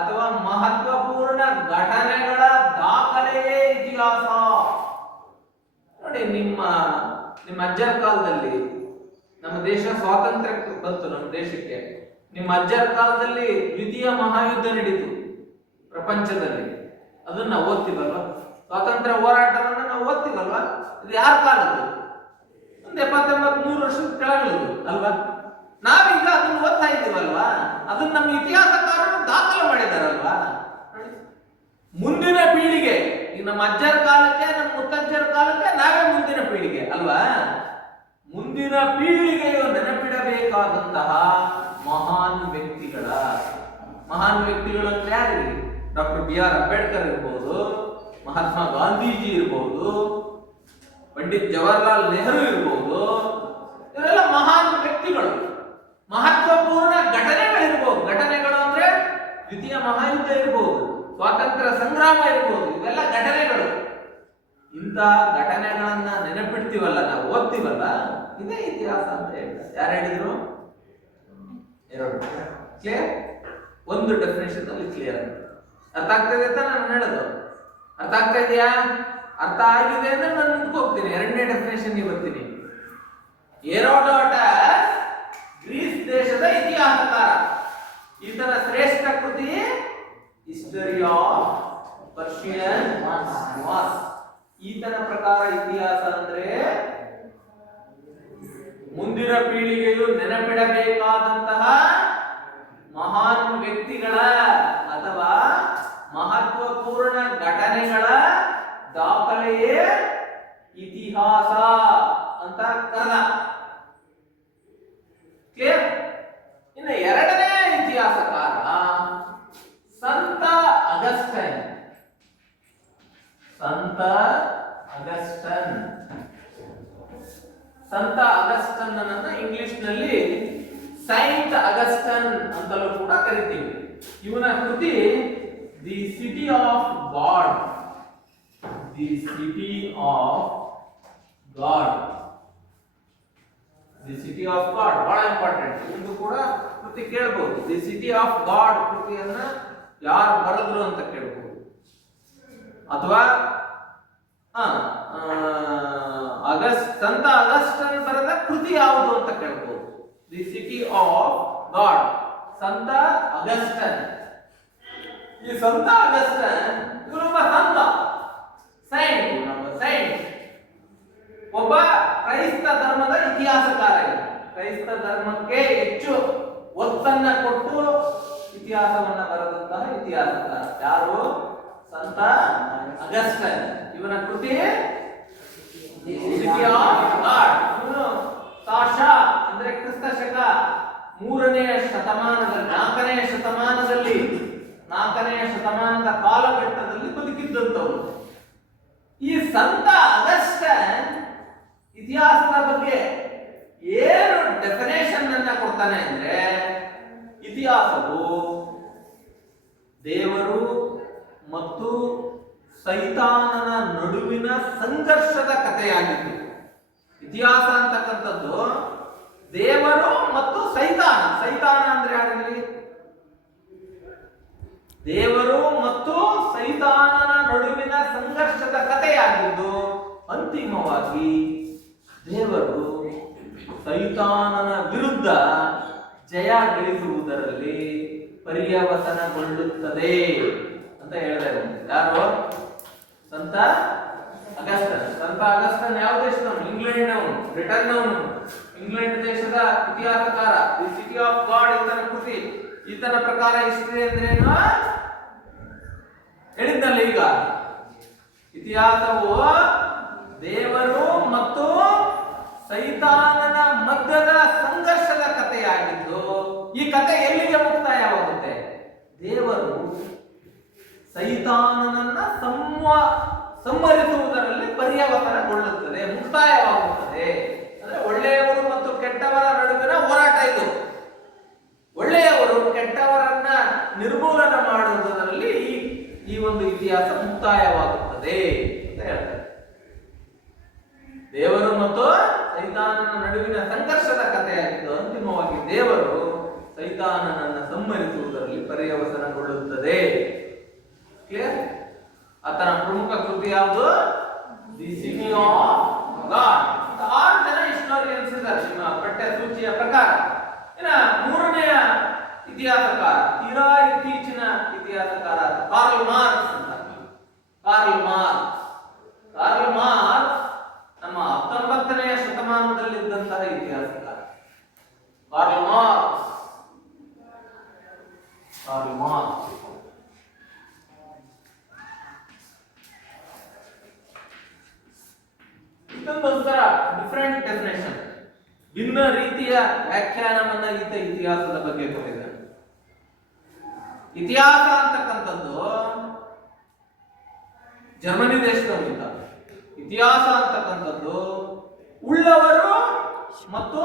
ಅಥವಾ ಮಹತ್ವಪೂರ್ಣ ಘಟನೆಗಳ ದಾಖಲೆಯೇ ಇತಿಹಾಸ. ನೋಡಿ, ನಿಮ್ಮ ಅಜ್ಜರ ಕಾಲದಲ್ಲಿ ನಮ್ಮ ದೇಶ ಸ್ವಾತಂತ್ರ್ಯ ಬಂತು. ನಮ್ಮ ದೇಶಕ್ಕೆ ನಿಮ್ಮ ಅಜ್ಜರ ಕಾಲದಲ್ಲಿ ದ್ವಿತೀಯ ಮಹಾಯುದ್ಧ ನಡೀತು ಪ್ರಪಂಚದಲ್ಲಿ. ಅದನ್ನ ನಾವು ಓದ್ತೀವಲ್ವಾ? ಸ್ವಾತಂತ್ರ್ಯ ಹೋರಾಟವನ್ನ ನಾವು ಓದ್ತೀವಲ್ವಾ? ಇದು ಯಾರ ಕಾಲದ್ದು? ಒಂದು 70-83 ವರ್ಷದ ಕೆಳಗಿಳಿದು ಅಲ್ವಾ? ನಾವೀಗ ಅದನ್ನ ಓದ್ತಾ ಇದ್ದೀವಲ್ವಾ? ಅದನ್ನ ನಮ್ಮ ಇತಿಹಾಸಕಾರರು ದಾಖಲೆ ಮಾಡಿದಾರಲ್ವಾ? ಮುಂದಿನ ಪೀಳಿಗೆ, ಈಗ ನಮ್ಮ ಅಜ್ಜರ ಕಾಲಕ್ಕೆ, ನಮ್ಮ ಮುತ್ತಜ್ಜರ ಕಾಲಕ್ಕೆ ನಾವೇ ಮುಂದಿನ ಪೀಳಿಗೆ ಅಲ್ವಾ? ಮುಂದಿನ ಪೀಳಿಗೆಯು ನೆನಪಿಡಬೇಕಾದಂತಹ ಮಹಾನ್ ವ್ಯಕ್ತಿಗಳು ಅಂದ್ರೆ ಯಾರು? ಡಾಕ್ಟರ್ BR ಅಂಬೇಡ್ಕರ್ ಇರ್ಬೋದು, ಮಹಾತ್ಮ ಗಾಂಧೀಜಿ ಇರ್ಬೋದು, ಪಂಡಿತ್ ಜವಾಹರ್ಲಾಲ್ ನೆಹರು ಇರ್ಬೋದು. ಇವರೆಲ್ಲ ಮಹಾನ್ ವ್ಯಕ್ತಿಗಳು. ಮಹತ್ವಪೂರ್ಣ ಘಟನೆಗಳಿರ್ಬೋದು. ಘಟನೆಗಳು ಅಂದ್ರೆ ದ್ವಿತೀಯ ಮಹಾಯುದ್ಧ ಇರ್ಬೋದು, ಸ್ವಾತಂತ್ರ್ಯ ಸಂಗ್ರಾಮ ಇರ್ಬೋದು. ಇವೆಲ್ಲ ಘಟನೆಗಳು. ಇಂತಹ ಘಟನೆಗಳನ್ನ ನೆನಪಿಡ್ತೀವಲ್ಲ, ನಾವು ಓದ್ತೀವಲ್ಲ, ಇದೇ ಇತಿಹಾಸ ಅಂತ ಹೇಳ್ತಾರೆ. ಯಾರು ಹೇಳಿದ್ರು? ಕ್ಲಿಯರ್? ಒಂದು ಡೆಫಿನೇಷನ್ ಅಲ್ಲಿ ಕ್ಲಿಯರ್ ಅಂತ ಅರ್ಥ ಆಗ್ತದೆ ಅಂತ ನಾನು ಹೇಳೋದು. ಅರ್ಥ ಆಗ್ತಾ ಇದೆಯಾ? ಅರ್ಥ ಆಗಿದೆ ಅಂದ್ರೆ ನಾನು ಮುಂದಕ್ಕೆ ಹೋಗ್ತೀನಿ. ಎರಡನೇ ಡೆಫಿನೇಷನ್ ಬರ್ತೀನಿ. ಹೆರೋಡೋಟಸ್ ಗ್ರೀಸ್ ದೇಶದ ಇತಿಹಾಸಕಾರ. ಈತನ ಶ್ರೇಷ್ಠ ಕೃತಿ ಹಿಸ್ಟರಿ ಆಫ್ ಪರ್ಷಿಯನ್ ವಾರ್ಸ್. ಈತನ ಪ್ರಕಾರ ಇತಿಹಾಸ ಅಂದ್ರೆ ಮುಂದಿನ ಪೀಳಿಗೆಯು ನೆನಪಿಡಬೇಕಾದಂತಹ ಮಹಾನ್ ವ್ಯಕ್ತಿಗಳ ಅಥವಾ ಮಹತ್ವಪೂರ್ಣ ಘಟನೆಗಳ ದಾಖಲೆಯೇ ಇತಿಹಾಸ ಅಂತ ಕರೆದ. ಕ್ಲಿಯರ್? ಇನ್ನು ಎರಡನೇ ಇತಿಹಾಸಕಾರ ಸಂತ ಅಗಸ್ಟೈನ್. ಸಂತ ಅಗಸ್ಟನ್ ಅನ್ನ ಇಂಗ್ಲಿಷ್ ನಲ್ಲಿ ಸೈಂಟ್ ಅಗಸ್ಟನ್ ಅಂತಲೂ ಕೂಡ ಕರಿತೀವಿ. ಇವನ ಕೃತಿ ದಿ ಸಿಟಿ ಆಫ್ ಗಾಡ್. ಬಹಳ ಇಂಪಾರ್ಟೆಂಟ್. ಇದು ಕೂಡ ಕೃತಿ ಕೇಳಬಹುದು. ದಿ ಸಿಟಿ ಆಫ್ ಗಾಡ್ ಕೃತಿಯನ್ನ ಯಾರು ಬರೆದ್ರು ಅಂತ ಕೇಳಬಹುದು. ಅಥವಾ ಸಂತ ಅಗಸ್ಟನ್ ಬರೆದ ಕೃತಿ ಯಾವುದು ಅಂತ ಕೇಳಬಹುದು. ದಿ ಸಿಟಿ ಆಫ್ ಗಾಡ್, ಸಂತ ಅಗಸ್ಟನ್. ಈ ಸಂತ ಅಗಸ್ಟನ್ ಇವನೊಬ್ಬ ಸಂತ, ಸೈಂಟ್, ಒಬ್ಬ ಕ್ರೈಸ್ತ ಧರ್ಮದ ಇತಿಹಾಸಕಾರ. ಕ್ರೈಸ್ತ ಧರ್ಮಕ್ಕೆ ಹೆಚ್ಚು ಒತ್ತನ್ನ ಕೊಟ್ಟು ಇತಿಹಾಸವನ್ನ ಬರೆದಂತಹ ಇತಿಹಾಸಕಾರ ಯಾರು? ಸಂತ ಅಗಸ್ಟನ್. ಇವನ ಕೃತಿ ಸಿಟಿ ಆಫ್ ಗಾಡ್. ಇವನು ಸಾಶಾ ಅಂದ್ರೆ ಕ್ರಿಸ್ತ ಶಕ 3ನೇ ಶತಮಾನದಲ್ಲಿ, 4ನೇ ಶತಮಾನದ ಕಾಲಘಟ್ಟದಲ್ಲಿ ಬದುಕಿದ್ದಂಥವ್ರು. ಈ ಸಂತ ಅಗಸ್ಟನ್ ಇತಿಹಾಸದ ಬಗ್ಗೆ ಏನು ಡೆಫಿನೇಷನ್ ಅನ್ನ ಕೊಡ್ತಾನೆ ಅಂದ್ರೆ, ಇತಿಹಾಸವು ದೇವರು ಮತ್ತು ಸೈತಾನನ ನಡುವಿನ ಸಂಘರ್ಷದ ಕಥೆಯಾಗಿತ್ತು. ಇತಿಹಾಸ ಅಂತಕ್ಕಂಥದ್ದು ದೇವರು ಮತ್ತು ಸೈತಾನ. ಸೈತಾನ ಅಂದ್ರೆ ಯಾರಲ್ಲಿ? ದೇವರು ಮತ್ತು ಸೈತಾನನ ನಡುವಿನ ಸಂಘರ್ಷದ ಕಥೆಯಾಗಿದ್ದು, ಅಂತಿಮವಾಗಿ ದೇವರು ಸೈತಾನನ ವಿರುದ್ಧ ಜಯ ಗಳಿಸುವುದರಲ್ಲಿ ಪರ್ಯವಸನಗೊಳ್ಳುತ್ತದೆ ಅಂತ ಹೇಳಿದ್ದಾರೆ. ಯಾರು? ಸಂತ ಅಗಸ್ಟನ್. ಸಂತ ಅಗಸ್ಟನ್ ಯಾವ ದೇಶದವನು? ಇಂಗ್ಲೆಂಡ್ನವನು, ಬ್ರಿಟನ್ನವನು. ಇಂಗ್ಲೆಂಡ್ ದೇಶದ ಇತಿಹಾಸಕಾರ. ದಿ ಸಿಟಿ ಆಫ್ ಗಾಡ್ ಈತನ ಕೃತಿ. ಈತನ ಪ್ರಕಾರ ಹಿಸ್ಟರಿ ಅಂದ್ರೇನು ಹೇಳಿದ್ನಲ್ಲ ಈಗ. ಇತಿಹಾಸವು ದೇವರು ಮತ್ತು ಸೈತಾನನ ಮಧ್ಯದ ಸಂಘರ್ಷದ ಕಥೆಯಾಗಿದ್ದು, ಈ ಕಥೆ ಎಲ್ಲಿಗೆ ಮುಕ್ತಾಯವಾಗುತ್ತೆ? ದೇವರು ಸೈತಾನನನ್ನ ಸಂಹರಿಸುವುದರಲ್ಲಿ ಪರ್ಯವಸನಗೊಳ್ಳುತ್ತದೆ, ಮುಕ್ತಾಯವಾಗುತ್ತದೆ. ಅಂದ್ರೆ ಒಳ್ಳೆಯವರು ಮತ್ತು ಕೆಟ್ಟವರ ನಡುವಿನ ಹೋರಾಟ ಇದು. ಒಳ್ಳೆಯವರು ಕೆಟ್ಟವರನ್ನ ನಿರ್ಮೂಲನ ಮಾಡುವುದರಲ್ಲಿ ಈ ಒಂದು ಇತಿಹಾಸ ಮುಕ್ತಾಯವಾಗುತ್ತದೆ ಅಂತ ಹೇಳ್ತಾರೆ. ದೇವರು ಮತ್ತು ಸೈತಾನನ ನಡುವಿನ ಸಂಘರ್ಷದ ಕಥೆಯಾಗಿದ್ದು, ಅಂತಿಮವಾಗಿ ದೇವರು ಸೈತಾನನನ್ನ ಸಂಹರಿಸುವುದರಲ್ಲಿ ಪರ್ಯವಸನಗೊಳ್ಳುತ್ತದೆ. ಕ್ಲಿಯರ್? ಆತನ ಪ್ರಮುಖ ಕೃತಿ ಯಾವುದು? The city of god. 6 ಜನ ಹಿಸ್ಟೋರಿಯನ್ಸ್ ಇದ್ದಾರೆ ನಿಮ್ಮ ಪಠ್ಯ ಸೂಚಿಯ ಪ್ರಕಾರ. ಇನ್ನ ಮೂರನೆಯ ಇತಿಹಾಸಕಾರ, ತೀರಾ ಇತ್ತೀಚಿನ ಇತಿಹಾಸಕಾರ ಕಾರ್ಲ್ ಮಾರ್ಕ್ಸ್ ಅಂತ. ಕಾರ್ಲ್ ಮಾರ್ಕ್ಸ್ ನಮ್ಮ 19ನೇ ಶತಮಾನದಲ್ಲಿದ್ದಂತಹ ಇತಿಹಾಸಕಾರ. ಕಾರ್ಲ್ ಮಾರ್ಕ್ಸ್ ಇದೊಂದೊಂಥರ ಡಿಫರೆಂಟ್ ಡೆಫಿನೇಷನ್, ಭಿನ್ನ ರೀತಿಯ ವ್ಯಾಖ್ಯಾನವನ್ನ ಈತ ಇತಿಹಾಸದ ಬಗ್ಗೆ ಕೊಟ್ಟಿದ್ದಾನೆ. ಇತಿಹಾಸ ಅಂತಕ್ಕಂಥದ್ದು ಜರ್ಮನಿ ದೇಶದಲ್ಲಿದ್ದ. ಇತಿಹಾಸ ಅಂತಕ್ಕಂಥದ್ದು ಉಳ್ಳವರು ಮತ್ತು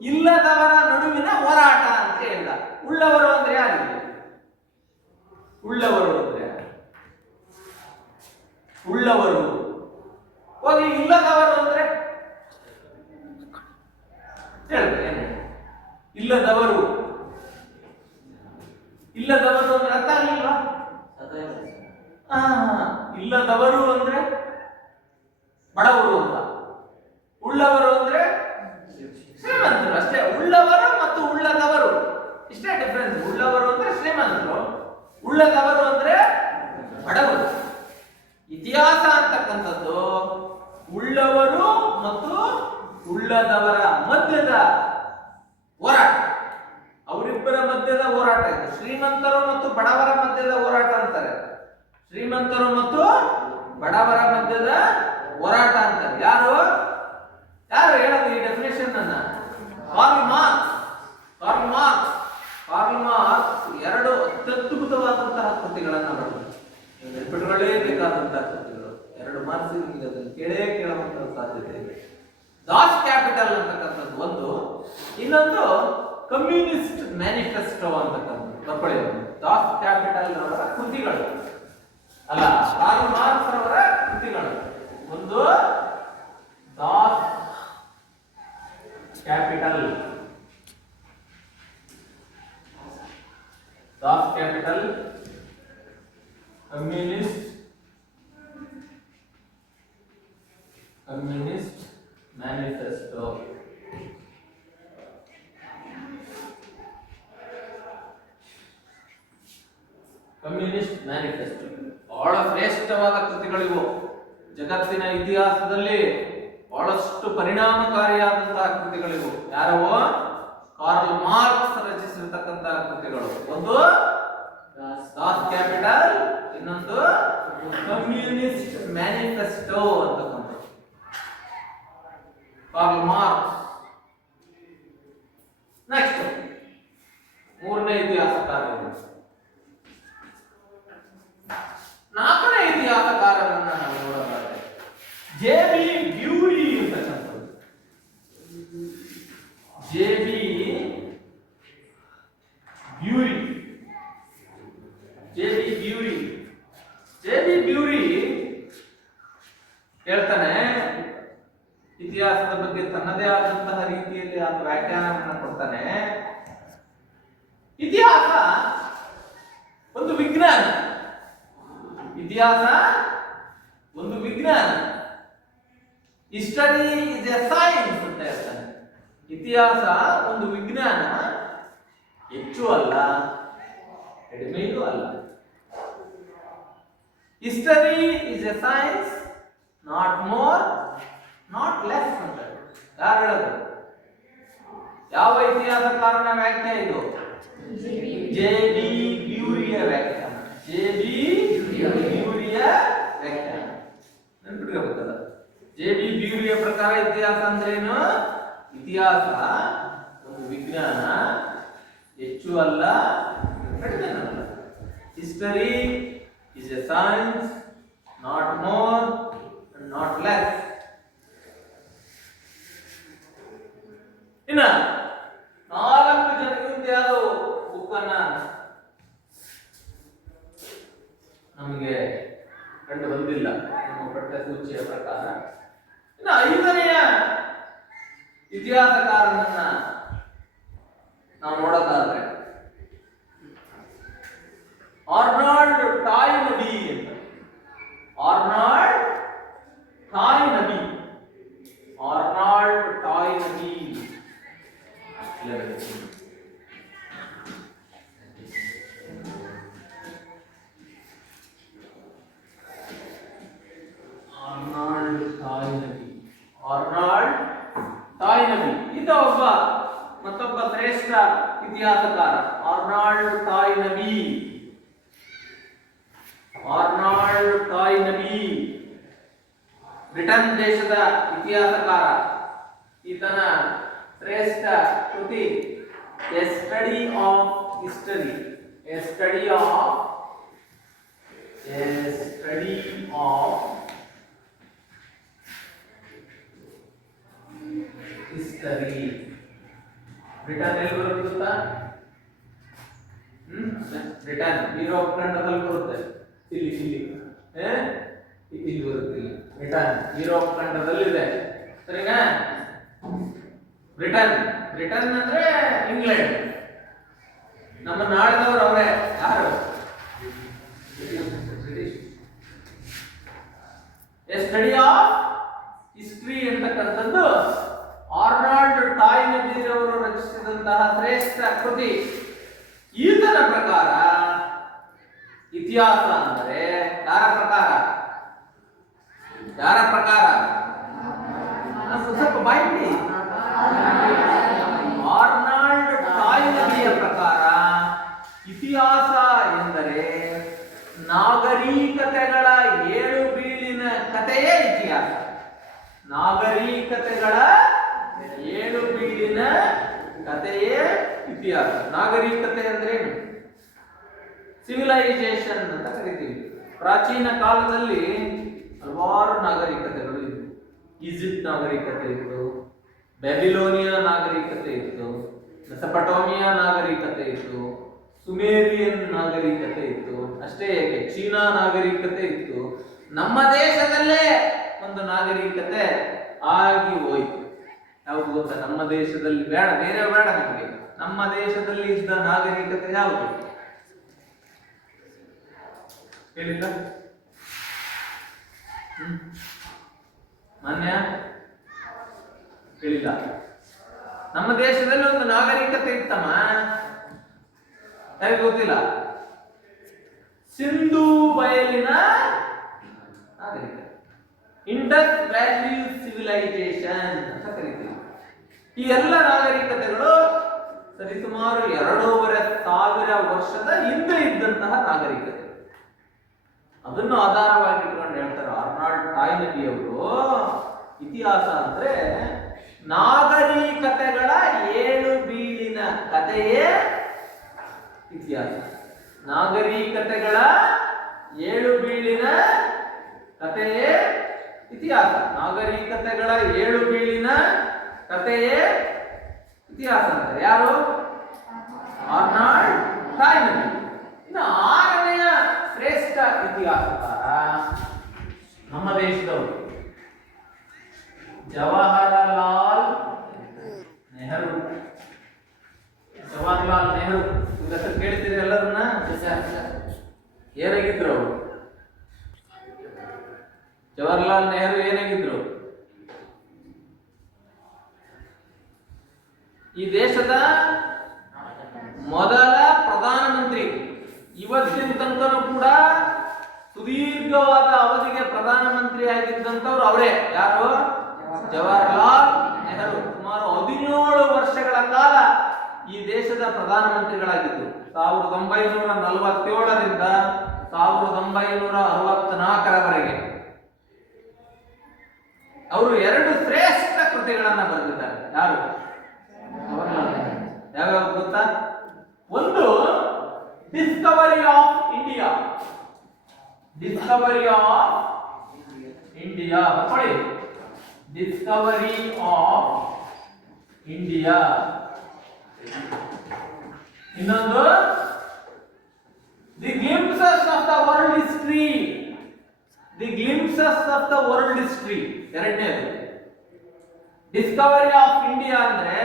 ಇಲ್ಲದವರ ನಡುವಿನ ಹೋರಾಟ ಅಂತ ಹೇಳಿದ. ಉಳ್ಳವರು ಅಂದ್ರೆ ಯಾರಿಗೆ? ಉಳ್ಳವರು ಹೋಗಿ ಇಲ್ಲದವರು ಅಂದ್ರೆ ಹೇಳ್ತೇನೆ. ಇಲ್ಲದವರು ಅಂದ್ರೆ ಅರ್ಥ ಆಗಲಿಲ್ವಾ? ಇಲ್ಲದವರು ಅಂದ್ರೆ ಬಡವರು ಅಂತ, ಉಳ್ಳವರು ಅಂದ್ರೆ ಶ್ರೀಮಂತರು ಅಷ್ಟೇ. ಉಳ್ಳವರು ಮತ್ತು ಉಳ್ಳದವರು ಇಷ್ಟೇ ಡಿಫರೆನ್ಸ್. ಉಳ್ಳವರು ಅಂದ್ರೆ ಶ್ರೀಮಂತರು, ಉಳ್ಳದವರು ಅಂದ್ರೆ ಬಡವರು. ಇತಿಹಾಸ ಅಂತಕ್ಕಂಥದ್ದು ಉಳ್ಳವರು ಮತ್ತು ಉಳ್ಳದವರ ಮಧ್ಯದ ಹೋರಾಟ, ಅವರಿಬ್ಬರ ಮಧ್ಯದ ಹೋರಾಟ ಇದು. ಶ್ರೀಮಂತರು ಮತ್ತು ಬಡವರ ಮಧ್ಯದ ಹೋರಾಟ ಅಂತಾರೆ. ಶ್ರೀಮಂತರು ಮತ್ತು ಬಡವರ ಮಧ್ಯದ ಹೋರಾಟ ಅಂತಾರೆ. ಯಾರು ಹೇಳೋದು ಈ ಡೆಫಿನೇಷನ್ ಅನ್ನ? ಕಾರ್ಲ್ ಮಾರ್ಕ್ಸ್ 2 ಅತ್ಯದ್ಭುತವಾದಂತಹ ಕೃತಿಗಳನ್ನು ಬರೆದರು. ನೆನಪಿಟ್ಟುಕೊಳ್ಳೇಬೇಕಾದಂತಹ ಕೃತಿಗಳು. 2 ಮಾರ್ಕ್ಸ್ ನಿಮಗೆ ಅದನ್ನು ಕೇಳುವಂತಹ ಸಾಧ್ಯತೆ ಇದೆ. ದಾಸ್ ಕ್ಯಾಪಿಟಲ್ ಅಂತಕ್ಕಂಥದ್ದು ಒಂದು, ಇನ್ನೊಂದು ಕಮ್ಯುನಿಸ್ಟ್ ಮ್ಯಾನಿಫೆಸ್ಟೋ ಅಂತಕ್ಕಂಥದ್ದು. ಬರ್ಕೊಳ್ಳಿ, ದಾಸ್ ಕ್ಯಾಪಿಟಲ್ ಅವರ ಕೃತಿಗಳು ಅಲ್ಲ, ಕಾರ್ಲ್ ಮಾರ್ಕ್ಸ್ ಅವರ ಕೃತಿಗಳು. ಒಂದು ದಾಸ್ ಕ್ಯಾಪಿಟಲ್, ಕಮ್ಯುನಿಸ್ಟ್ ಮ್ಯಾನಿಫೆಸ್ಟೋ. ಬಹಳ ಶ್ರೇಷ್ಠವಾದ ಕೃತಿಗಳಿವು. ಜಗತ್ತಿನ ಇತಿಹಾಸದಲ್ಲಿ ಬಹಳಷ್ಟು ಪರಿಣಾಮಕಾರಿಯಾದಂತಹ ಕೃತಿಗಳಿವು. ಯಾರವು? ಕಾರ್ಲ್ ಮಾರ್ಕ್ಸ್ ರಚಿಸಿರ್ತಕ್ಕಂತಹ ಕೃತಿಗಳು. ಒಂದು ದಾಸ್ ಕ್ಯಾಪಿಟಲ್, ಇನ್ನೊಂದು ಕಮ್ಯುನಿಸ್ಟ್ ಮ್ಯಾನಿಫೆಸ್ಟೋ ಅಂತಕ್ಕಂಥದ್ದು. Karl Marx. ನೆಕ್ಸ್ಟ್ ಮೂರನೇ ಇತಿಹಾಸಕಾರ. 4ನೇ ಇತಿಹಾಸಕಾರರನ್ನ ನಾವು ನೋಡೋದಾದ್ರೆ ಜೆ.ಬಿ. ಬ್ಯೂರಿ ಅಂತಕ್ಕಂಥದ್ದು. ಜೆ.ಬಿ. ಬ್ಯೂರಿ ಇತಿಹಾಸದ ಬಗ್ಗೆ ತನ್ನದೇ ಆದಂತಹ ರೀತಿಯಲ್ಲಿ ಆತ ವ್ಯಾಖ್ಯಾನವನ್ನು ಕೊಡ್ತಾನೆ. ಇತಿಹಾಸ ಒಂದು ವಿಜ್ಞಾನ. ಇತಿಹಾಸ ಒಂದು ವಿಜ್ಞಾನ. ಹಿಸ್ಟರಿ ಇಸ್ ಎ ಸೈನ್ಸ್ ಅಂತ ಹೇಳ್ತಾನೆ. ಇತಿಹಾಸ ಒಂದು ವಿಜ್ಞಾನ, ಹೆಚ್ಚು ಅಲ್ಲ ಕಡಿಮೆಯೂ ಅಲ್ಲ. History is A science, not more not less ಅಂತ ಯಾರು ಹೇಳೋದು? ಯಾವ ಇತಿಹಾಸಕಾರನ ವ್ಯಾಖ್ಯೆ ಇದು? ಜೆ.ಬಿ. ಬ್ಯೂರಿಯ ವ್ಯಾಖ್ಯಾನ. ಜೆ.ಬಿ. ಬ್ಯೂರಿಯ ವ್ಯಾಖ್ಯಾನ ನೆನ್ಪಿಟ್ಕೋಬೇಕಲ್ಲ. ಜೆ.ಬಿ. ಬ್ಯೂರಿಯ ಪ್ರಕಾರ ಇತಿಹಾಸ ಅಂದ್ರೆ ಏನು? ಇತಿಹಾಸ ಒಂದು ವಿಜ್ಞಾನ, ಹೆಚ್ಚು ಅಲ್ಲ ಕಡಿಮೆನೂ ಅಲ್ಲ. History is A science, not more not less. ಇನ್ನ 4 ಜನರಿಂದ ಯಾರು ಬುಕ್ಕನ್ನ ನಮಗೆ ಕಂಡು ಬಂದಿಲ್ಲ ನಮ್ಮ ಪಠ್ಯಸೂಚಿಯ ಪ್ರಕಾರ. ಇನ್ನು 5ನೆಯ ಇತಿಹಾಸಕಾರನನ್ನ ನಾವು ನೋಡೋದಾದ್ರೆ ಆರ್ನಾಲ್ಡ್ ಟಾಯ್ನಬಿ ಅಂತ. Arnold Toynbee. Arnold Toynbee Arnold Toynbee. Arnold Toynbee ಇದು ಮತ್ತೊಬ್ಬ ಶ್ರೇಷ್ಠ ಇತಿಹಾಸಕಾರ. Arnold Toynbee. Arnold Toynbee Britain ದೇಶದ ಇತಿಹಾಸಕಾರ. ಈತನ ಶ್ರೇಷ್ಠ ಕೃತಿ a study of history. A study of history. Britain ಎಲ್ಲಿ ಬರುತ್ತೆ ಗೊತ್ತಾ? ಬ್ರಿಟನ್ ಯುರೋಪ್ ಖಂಡದಲ್ಲಿ ಬರುತ್ತೆ. ಇಲ್ಲಿ ಬರುತ್ತೆ. ಬ್ರಿಟನ್ ಯುರೋಪ್ ಖಂಡದಲ್ಲಿದೆ, ಸರಿನಾ? ಬ್ರಿಟನ್ ಅಂದ್ರೆ ಇಂಗ್ಲೆಂಡ್. ನಮ್ಮ ನಾಡಿನವರು ಅವರೇ. ಯಾರು? ಎ ಸ್ಟಡಿ ಆಫ್ ಹಿಸ್ಟರಿ ಅಂತಕ್ಕಂಥದ್ದು ಆರ್ನಾಲ್ಡ್ ಟಾಯ್ನಬಿ ಅವರು ರಚಿಸಿದಂತಹ ಶ್ರೇಷ್ಠ ಕೃತಿ. ಈತನ ಪ್ರಕಾರ ಇತಿಹಾಸ ಅಂದರೆ ಯಾರ ಪ್ರಕಾರ? ಸ್ವಲ್ಪ ಬಾಯಿ. ಆರ್ನಾಲ್ಡ್ ಟಾಯ್ನಬಿಯ ಪ್ರಕಾರ ಇತಿಹಾಸ ಎಂದರೆ ನಾಗರಿಕತೆಗಳ ಏಳು ಬೀಳಿನ ಕಥೆಯೇ ಇತಿಹಾಸ. ನಾಗರಿಕತೆಗಳ ಏಳು ಬೀಳಿನ ಕಥೆಯೇ ಇತಿಹಾಸ. ನಾಗರಿಕತೆ ಅಂದ್ರೆ ಸಿವಿಲೈಸೇಷನ್ ಅಂತ ಕರಿತೀವಿ. ಪ್ರಾಚೀನ ಕಾಲದಲ್ಲಿ ಹಲವಾರು ನಾಗರಿಕತೆಗಳು ಇತ್ತು. ಈಜಿಪ್ಟ್ ನಾಗರಿಕತೆ ಇತ್ತು, ಬ್ಯಾಬಿಲೋನಿಯಾ ನಾಗರಿಕತೆ ಇತ್ತು, ಮೆಸೊಪಟೋಮಿಯಾ ನಾಗರಿಕತೆ ಇತ್ತು, ಸುಮೇರಿಯನ್ ನಾಗರಿಕತೆ ಇತ್ತು. ಅಷ್ಟೇ ಏಕೆ, ಚೀನಾ ನಾಗರಿಕತೆ ಇತ್ತು. ನಮ್ಮ ದೇಶದಲ್ಲೇ ಒಂದು ನಾಗರಿಕತೆ ಆಗಿ ಹೋಯಿತು. ಯಾವುದು ಗೊತ್ತಾ? ನಮ್ಮ ದೇಶದಲ್ಲಿ ಬೇಡ, ಬೇರೆ ಬೇಡ ನಮಗೆ. ನಮ್ಮ ದೇಶದಲ್ಲಿ ಇದ್ದ ನಾಗರಿಕತೆ ಯಾವುದು ಹೇಳಿಲ್ಲ? ಮಾನ್ಯ ಹೇಳಿಲ್ಲ. ನಮ್ಮ ದೇಶದಲ್ಲಿ ಒಂದು ನಾಗರಿಕತೆ ಇತ್ತಮ್ಮ, ಯಾರಿಗೆ ಗೊತ್ತಿಲ್ಲ? ಸಿಂಧೂ ಬಯಲಿನ ನಾಗರಿಕತೆ, ಇಂಡಸ್ ವ್ಯಾಲಿ ಸಿವಿಲೈಸೇಷನ್ ಅಂತ ಕರೀತೀವಿ. ಈ ಎಲ್ಲ ನಾಗರಿಕತೆಗಳು ಸರಿಸುಮಾರು 2,500 ವರ್ಷದ ಹಿಂದೆ ಇದ್ದಂತಹ ನಾಗರಿಕತೆ. ಅದನ್ನು ಆಧಾರವಾಗಿಟ್ಕೊಂಡು ಹೇಳ್ತಾರೆ ಆರ್ನಾಲ್ಡ್ ಟಾಯ್ನಬಿ ಅವರು, ಇತಿಹಾಸ ಅಂದ್ರೆ ನಾಗರಿಕತೆಗಳ ಏಳು ಬೀಳಿನ ಕಥೆಯೇ ಇತಿಹಾಸ. ನಾಗರಿಕತೆಗಳ ಏಳು ಬೀಳಿನ ಕಥೆಯೇ ಇತಿಹಾಸ. ನಾಗರಿಕತೆಗಳ ಏಳು ಬೀಳಿನ ಕಥೆಯೇ ಇತಿಹಾಸ ಅಂತಾರೆ ಯಾರು? Arnold Toynbee. ಇನ್ನು 6ನೆಯ ಶ್ರೇಷ್ಠ ಇತಿಹಾಸಕಾರ ನಮ್ಮ ದೇಶದವರು ಜವಾಹರಲಾಲ್ ನೆಹರು. ಜವಾಹರಲಾಲ್ ನೆಹರು ಇವ್ರ ಹೆಸರು ಕೇಳ್ತೀರಿ ಎಲ್ಲರನ್ನ? ಏನಾಗಿದ್ರು ಅವರು? ಜವಾಹರಲಾಲ್ ನೆಹರು ಏನಾಗಿದ್ರು? ಈ ದೇಶದ ಮೊದಲ ಪ್ರಧಾನಮಂತ್ರಿ. ಇವತ್ತಿನ ತನಕನೂ ಕೂಡ ಸುದೀರ್ಘವಾದ ಅವಧಿಗೆ ಪ್ರಧಾನಮಂತ್ರಿ ಆಗಿದ್ದಂಥವ್ರು ಅವರೇ. ಯಾರು? ಜವಾಹರಲಾಲ್ ನೆಹರು. ಸುಮಾರು 17 ವರ್ಷಗಳ ಕಾಲ ಈ ದೇಶದ ಪ್ರಧಾನಮಂತ್ರಿಗಳಾಗಿದ್ದರು. 1947ರಿಂದ 1964ರವರೆಗೆ ಅವರು 2 ಶ್ರೇಷ್ಠ ಕೃತಿಗಳನ್ನ ಬರೆದಿದ್ದಾರೆ. ಯಾರು? ಯಾವ್ಯಾವ ಗೊತ್ತಾ? ಒಂದು discovery of India. Discovery of India ನೋಡಿ. Discovery of India. ಇನ್ನೊಂದು the glimpses of the world history. The glimpses of the world history ಎರಡನೇದು. ಡಿಸ್ಕವರಿ ಆಫ್ ಇಂಡಿಯಾ ಅಂದ್ರೆ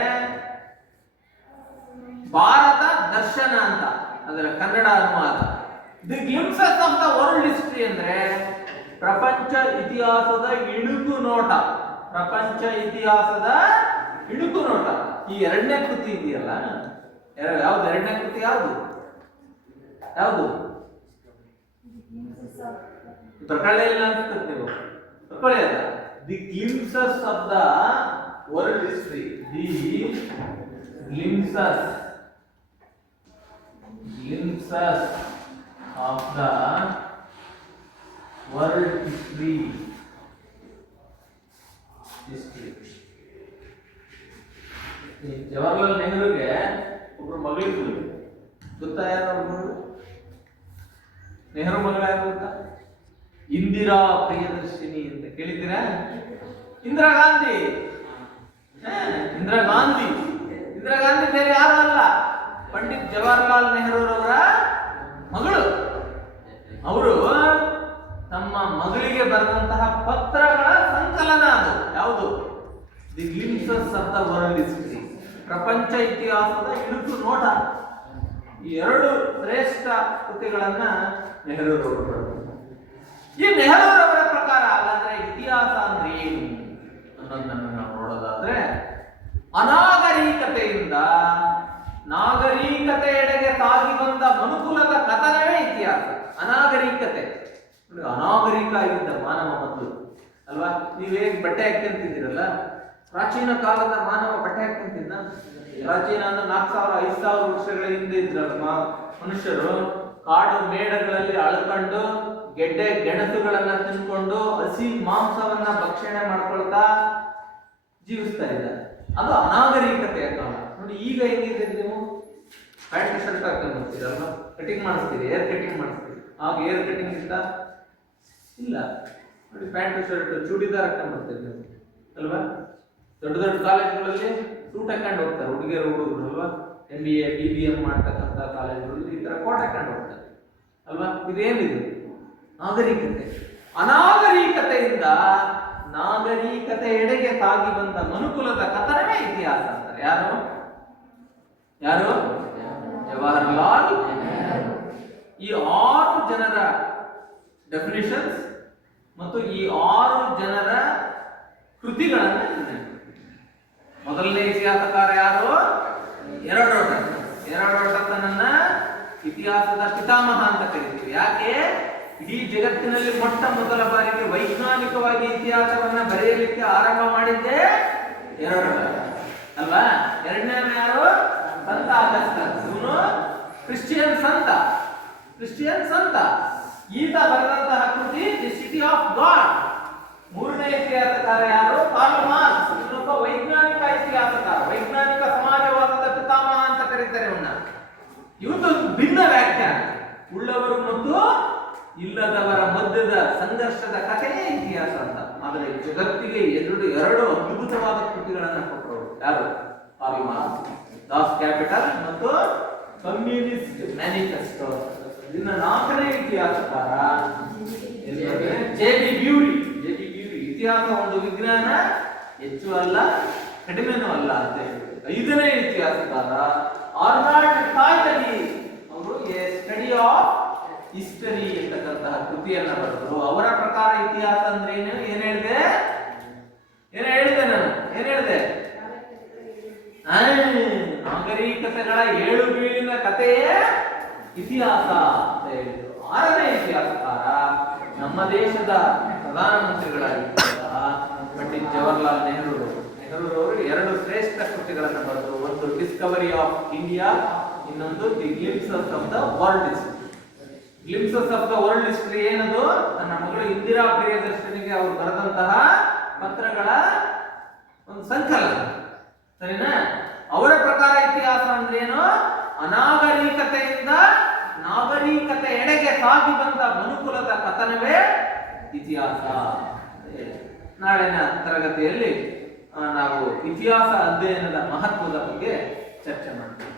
ಭಾರತ ದರ್ಶನ ಅಂತ ಅದರ ಕನ್ನಡ ಅನುವಾದ. The glimpses of the world history ಅಂದ್ರೆ ಪ್ರಪಂಚ ಇತಿಹಾಸದ ಇಣುಕು ನೋಟ. ಪ್ರಪಂಚ ಇತಿಹಾಸದ ಇಣುಕು ನೋಟ. ಈ ಎರಡನೇ ಕೃತಿ ಇದೆಯಲ್ಲ, ಯಾವ್ದು ಎರಡನೇ ಕೃತಿ? ಯಾವುದು ಯಾವುದು? ಪ್ರಕರಣ ಇಲ್ಲ ಅನ್ಸುತ್ತೆ ನೀವು. ಪ್ರಕರಣ ಅಲ್ಲ. The glimpses of the world history. The glimpses of the world history. Jawaharlal ನೆಹರುಗೆ ಒಬ್ರು ಮಗಳಿದ್ರು. ಗೊತ್ತಾ ಯಾರು ಅವ್ರ ಮಗಳು? ನೆಹರು ಮಗಳ ಯಾರು ಗೊತ್ತಾ? ಇಂದಿರಾ ಪ್ರಿಯದರ್ಶಿನಿ ಅಂತ ಕೇಳಿದ್ದೀರಾ? ಇಂದಿರಾ ಗಾಂಧಿ. ಇಂದಿರಾ ಗಾಂಧಿ ಬೇರೆ ಯಾರು ಅಲ್ಲ, ಪಂಡಿತ್ ಜವಾಹರ್ಲಾಲ್ ನೆಹರೂರವರ ಮಗಳು. ಅವರು ತಮ್ಮ ಮಗಳಿಗೆ ಬರೆದಂತಹ ಪತ್ರಗಳ ಸಂಕಲನ ಅದು. ಯಾವುದು? The glimpses of the world history. ಪ್ರಪಂಚ ಇತಿಹಾಸದ ಇಣುಕು ನೋಟ. ಈ 2 ಶ್ರೇಷ್ಠ ಕೃತಿಗಳನ್ನ ನೆಹರೂರವರು ಬರೆದರು. ಈ ನೆಹರೂರವರ ಪ್ರಕಾರ ಹಾಗಾದ್ರೆ ಇತಿಹಾಸ ಅಂದ್ರೆ ಏನು ಅನ್ನೋದನ್ನು ನಾವು ನೋಡೋದಾದ್ರೆ, ಅನಾಗರಿಕತೆಯಿಂದ ನಾಗರಿಕತೆಯೆಡೆಗೆ ಸಾಗಿ ಬಂದ ಮನುಕುಲದ ಕಥನವೇ ಇತಿಹಾಸ. ಅನಾಗರಿಕತೆ, ಅನಾಗರಿಕ ಆಗಿದ್ದ ಮಾನವ ಮೊದಲು ಅಲ್ವಾ? ನೀವು ಹೇಗೆ ಬಟ್ಟೆ ಹಾಕ್ಯಂತಿದ್ದೀರಲ್ಲ, ಪ್ರಾಚೀನ ಕಾಲದ ಮಾನವ ಬಟ್ಟೆ ಹಾಕ್ಯಂತಿದ್ದ. ಪ್ರಾಚೀನ ಅಂದ್ರೆ 4000-5000 ವರ್ಷಗಳ ಹಿಂದೆ ಇದ್ರಲ್ಲ ಮನುಷ್ಯರು. ಕಾಡು ಮೇಡಗಳಲ್ಲಿ ಅಳ್ಕೊಂಡು ಗೆಡ್ಡೆ ಗೆಣಸುಗಳನ್ನ ತಿನ್ಕೊಂಡು ಹಸಿ ಮಾಂಸವನ್ನ ಭಕ್ಷಣೆ ಮಾಡ್ಕೊಳ್ತಾ ಜೀವಿಸ್ತಾ ಇದ್ದಾರೆ. ಅದು ಅನಾಗರಿಕತೆಯ ಕಾಲ. ನೋಡಿ ಈಗ ಹೆಂಗಿದೆ, ನೀವು ಪ್ಯಾಂಟ್ ಶರ್ಟ್ ಹಾಕೊಂಡು ಬರ್ತೀರಲ್ವ, ಕಟಿಂಗ್ ಮಾಡಿಸ್ತೀರಿ, ಏರ್ ಕಟಿಂಗ್ ಮಾಡಿಸ್ತೀರಿ. ಆಗ ಏರ್ ಕಟಿಂಗ್ ಇತ್ತ ಇಲ್ಲ. ನೋಡಿ ಪ್ಯಾಂಟ್ ಶರ್ಟ್ ಚೂಡಿದಾರ್ ಹಾಕೊಂಡು ಬರ್ತೀರಿ ನೀವು ಅಲ್ವಾ? ದೊಡ್ಡ ದೊಡ್ಡ ಕಾಲೇಜುಗಳಲ್ಲಿ ಸೂಟ್ ಹಾಕೊಂಡು ಹೋಗ್ತಾರೆ ಹುಡುಗಿಯರು ಹುಡುಗರು ಅಲ್ವಾ? MBA BBM ಮಾಡ್ತಕ್ಕಂಥ ಕಾಲೇಜುಗಳಲ್ಲಿ ಈ ತರ ಕೋಟ್ ಹಾಕೊಂಡು ಹೋಗ್ತಾರೆ ಅಲ್ವಾ? ಇದೇನಿದು? ನಾಗರಿಕತೆ. ಅನಾಗರಿಕತೆಯಿಂದ ನಾಗರಿಕತೆಯೆಡೆಗೆ ಸಾಗಿ ಬಂದ ಮನುಕುಲದ ಕಥನವೇ ಇತಿಹಾಸ ಅಂತಾರೆ. ಯಾರು? ಜವಾಹರ್ಲಾಲ್ ನೆಹರು. ಈ 6 ಜನರ ಡೆಫಿನಿಷನ್ಸ್ ಮತ್ತು ಈ 6 ಜನರ ಕೃತಿಗಳನ್ನು ಮೊದಲನೇ ಇತಿಹಾಸಕಾರ ಯಾರು? ಹೆರೋಡೋಟಸನನ್ನ ಇತಿಹಾಸದ ಪಿತಾಮಹ ಅಂತ ಕರೀತೀವಿ. ಯಾಕೆ? ಇಡೀ ಜಗತ್ತಿನಲ್ಲಿ ಮೊಟ್ಟ ಮೊದಲ ಬಾರಿಗೆ ವೈಜ್ಞಾನಿಕವಾಗಿ ಇತಿಹಾಸವನ್ನ ಬರೆಯಲಿಕ್ಕೆ ಆರಂಭ ಮಾಡಿದ್ದೆ ಹೆರೋಡೋಟಸ್ ಅಲ್ವಾ? ಎರಡನೇ ಯಾರು? ಸಂತ ಅಗಸ್ಟಸ್. ಇವನು ಕ್ರಿಶ್ಚಿಯನ್ ಸಂತ. ಈತ ಬರೆದಂತಹ ಕೃತಿ ದಿ ಸಿಟಿ ಆಫ್ ಗಾಡ್. ಮೂರನೇ ಇತಿಹಾಸಕಾರ ಯಾರು? Karl Marx. ಇವನೊಬ್ಬ ವೈಜ್ಞಾನಿಕ ಇತಿಹಾಸಕಾರ, ವೈಜ್ಞಾನಿಕ ಸಮಾಜವಾದದ ಪಿತಾಮಹ ಅಂತ ಕರೀತಾರೆ ಇವನ್ನ. ಇವತ್ತು ಭಿನ್ನ ವ್ಯಾಖ್ಯಾನ. ಉಳ್ಳವರು ಮತ್ತು ಇಲ್ಲದವರ ಮಧ್ಯದ ಸಂಘರ್ಷದ ಕಥೆಯೇ ಇತಿಹಾಸ ಅಂತ. ಆದರೆ ಜಗತ್ತಿಗೆ ಎರಡು ಅದ್ಭುತವಾದ ಕೃತಿಗಳನ್ನ ಕೊಟ್ಟರು. ಯಾರು? Karl Marx. ದಾಸ್ ಕ್ಯಾಪಿಟಲ್ ಮತ್ತು ಕಮ್ಯುನಿಸ್ಟ್ ಮ್ಯಾನಿಫೆಸ್ಟೋ. ಇನ್ನು 4ನೇ ಇತಿಹಾಸಕಾರ ಜೆ ಬಿ ಬ್ಯೂರಿ. ಇತಿಹಾಸ ಒಂದು ವಿಜ್ಞಾನ, ಹೆಚ್ಚು ಅಲ್ಲ ಕಡಿಮೆನೂ ಅಲ್ಲ ಅಂತ ಹೇಳಿ. 5ನೇ ಇತಿಹಾಸಕಾರ ಆರ್ನಾಲ್ಡ್ ಟಾಯ್ಟಲಿ ಅವರು ಎ ಸ್ಟಡಿ ಆಫ್ ಹಿಸ್ಟರಿ ಎಂತಕ್ಕಂತಹ ಕೃತಿಯನ್ನ ಬರೆದರು. ಅವರ ಪ್ರಕಾರ ಇತಿಹಾಸ ಅಂದ್ರೆ ಏನ್ ಹೇಳಿದೆ ನಾನು ಏನ್ ಹೇಳಿದೆ? ನಾಗರಿಕತೆಗಳ ಏಳು ಬೀಳಿನ ಕಥೆಯೇ ಇತಿಹಾಸ ಅಂತ ಹೇಳಿದ್ರು. 6ನೇ ಇತಿಹಾಸಕಾರ ನಮ್ಮ ದೇಶದ ಪ್ರಧಾನಮಂತ್ರಿಗಳಾಗಿದ್ದಂತಹ ಪಂಡಿತ್ ಜವಾಹರ್ಲಾಲ್ ನೆಹರೂರವರು 2 ಶ್ರೇಷ್ಠ ಕೃತಿಗಳನ್ನು ಬರೆದರು. ಒಂದು ಡಿಸ್ಕವರಿ ಆಫ್ ಇಂಡಿಯಾ, ಇನ್ನೊಂದು the glimpses of the world history. Glimpses of the world history ಏನದು? ನನ್ನ ಮಗಳು ಇಂದಿರಾ ಪ್ರಿಯದರ್ಶನಿಗೆ ಅವರು ಬರೆದಂತಹ ಪತ್ರಗಳ ಒಂದು ಸಂಕಲನ, ಸರಿನಾ? ಅವರ ಪ್ರಕಾರ ಇತಿಹಾಸ ಅಂದ್ರೆ ಏನು? ಅನಾಗರಿಕತೆಯಿಂದ ನಾಗರಿಕತೆ ಎಡೆಗೆ ಸಾಗಿ ಬಂದ ಮನುಕುಲದ ಕಥನವೇ ಇತಿಹಾಸ. ನಾಳಿನ ತರಗತಿಯಲ್ಲಿ ನಾವು ಇತಿಹಾಸ ಅಧ್ಯಯನದ ಮಹತ್ವದ ಬಗ್ಗೆ ಚರ್ಚೆ ಮಾಡ್ತೀವಿ.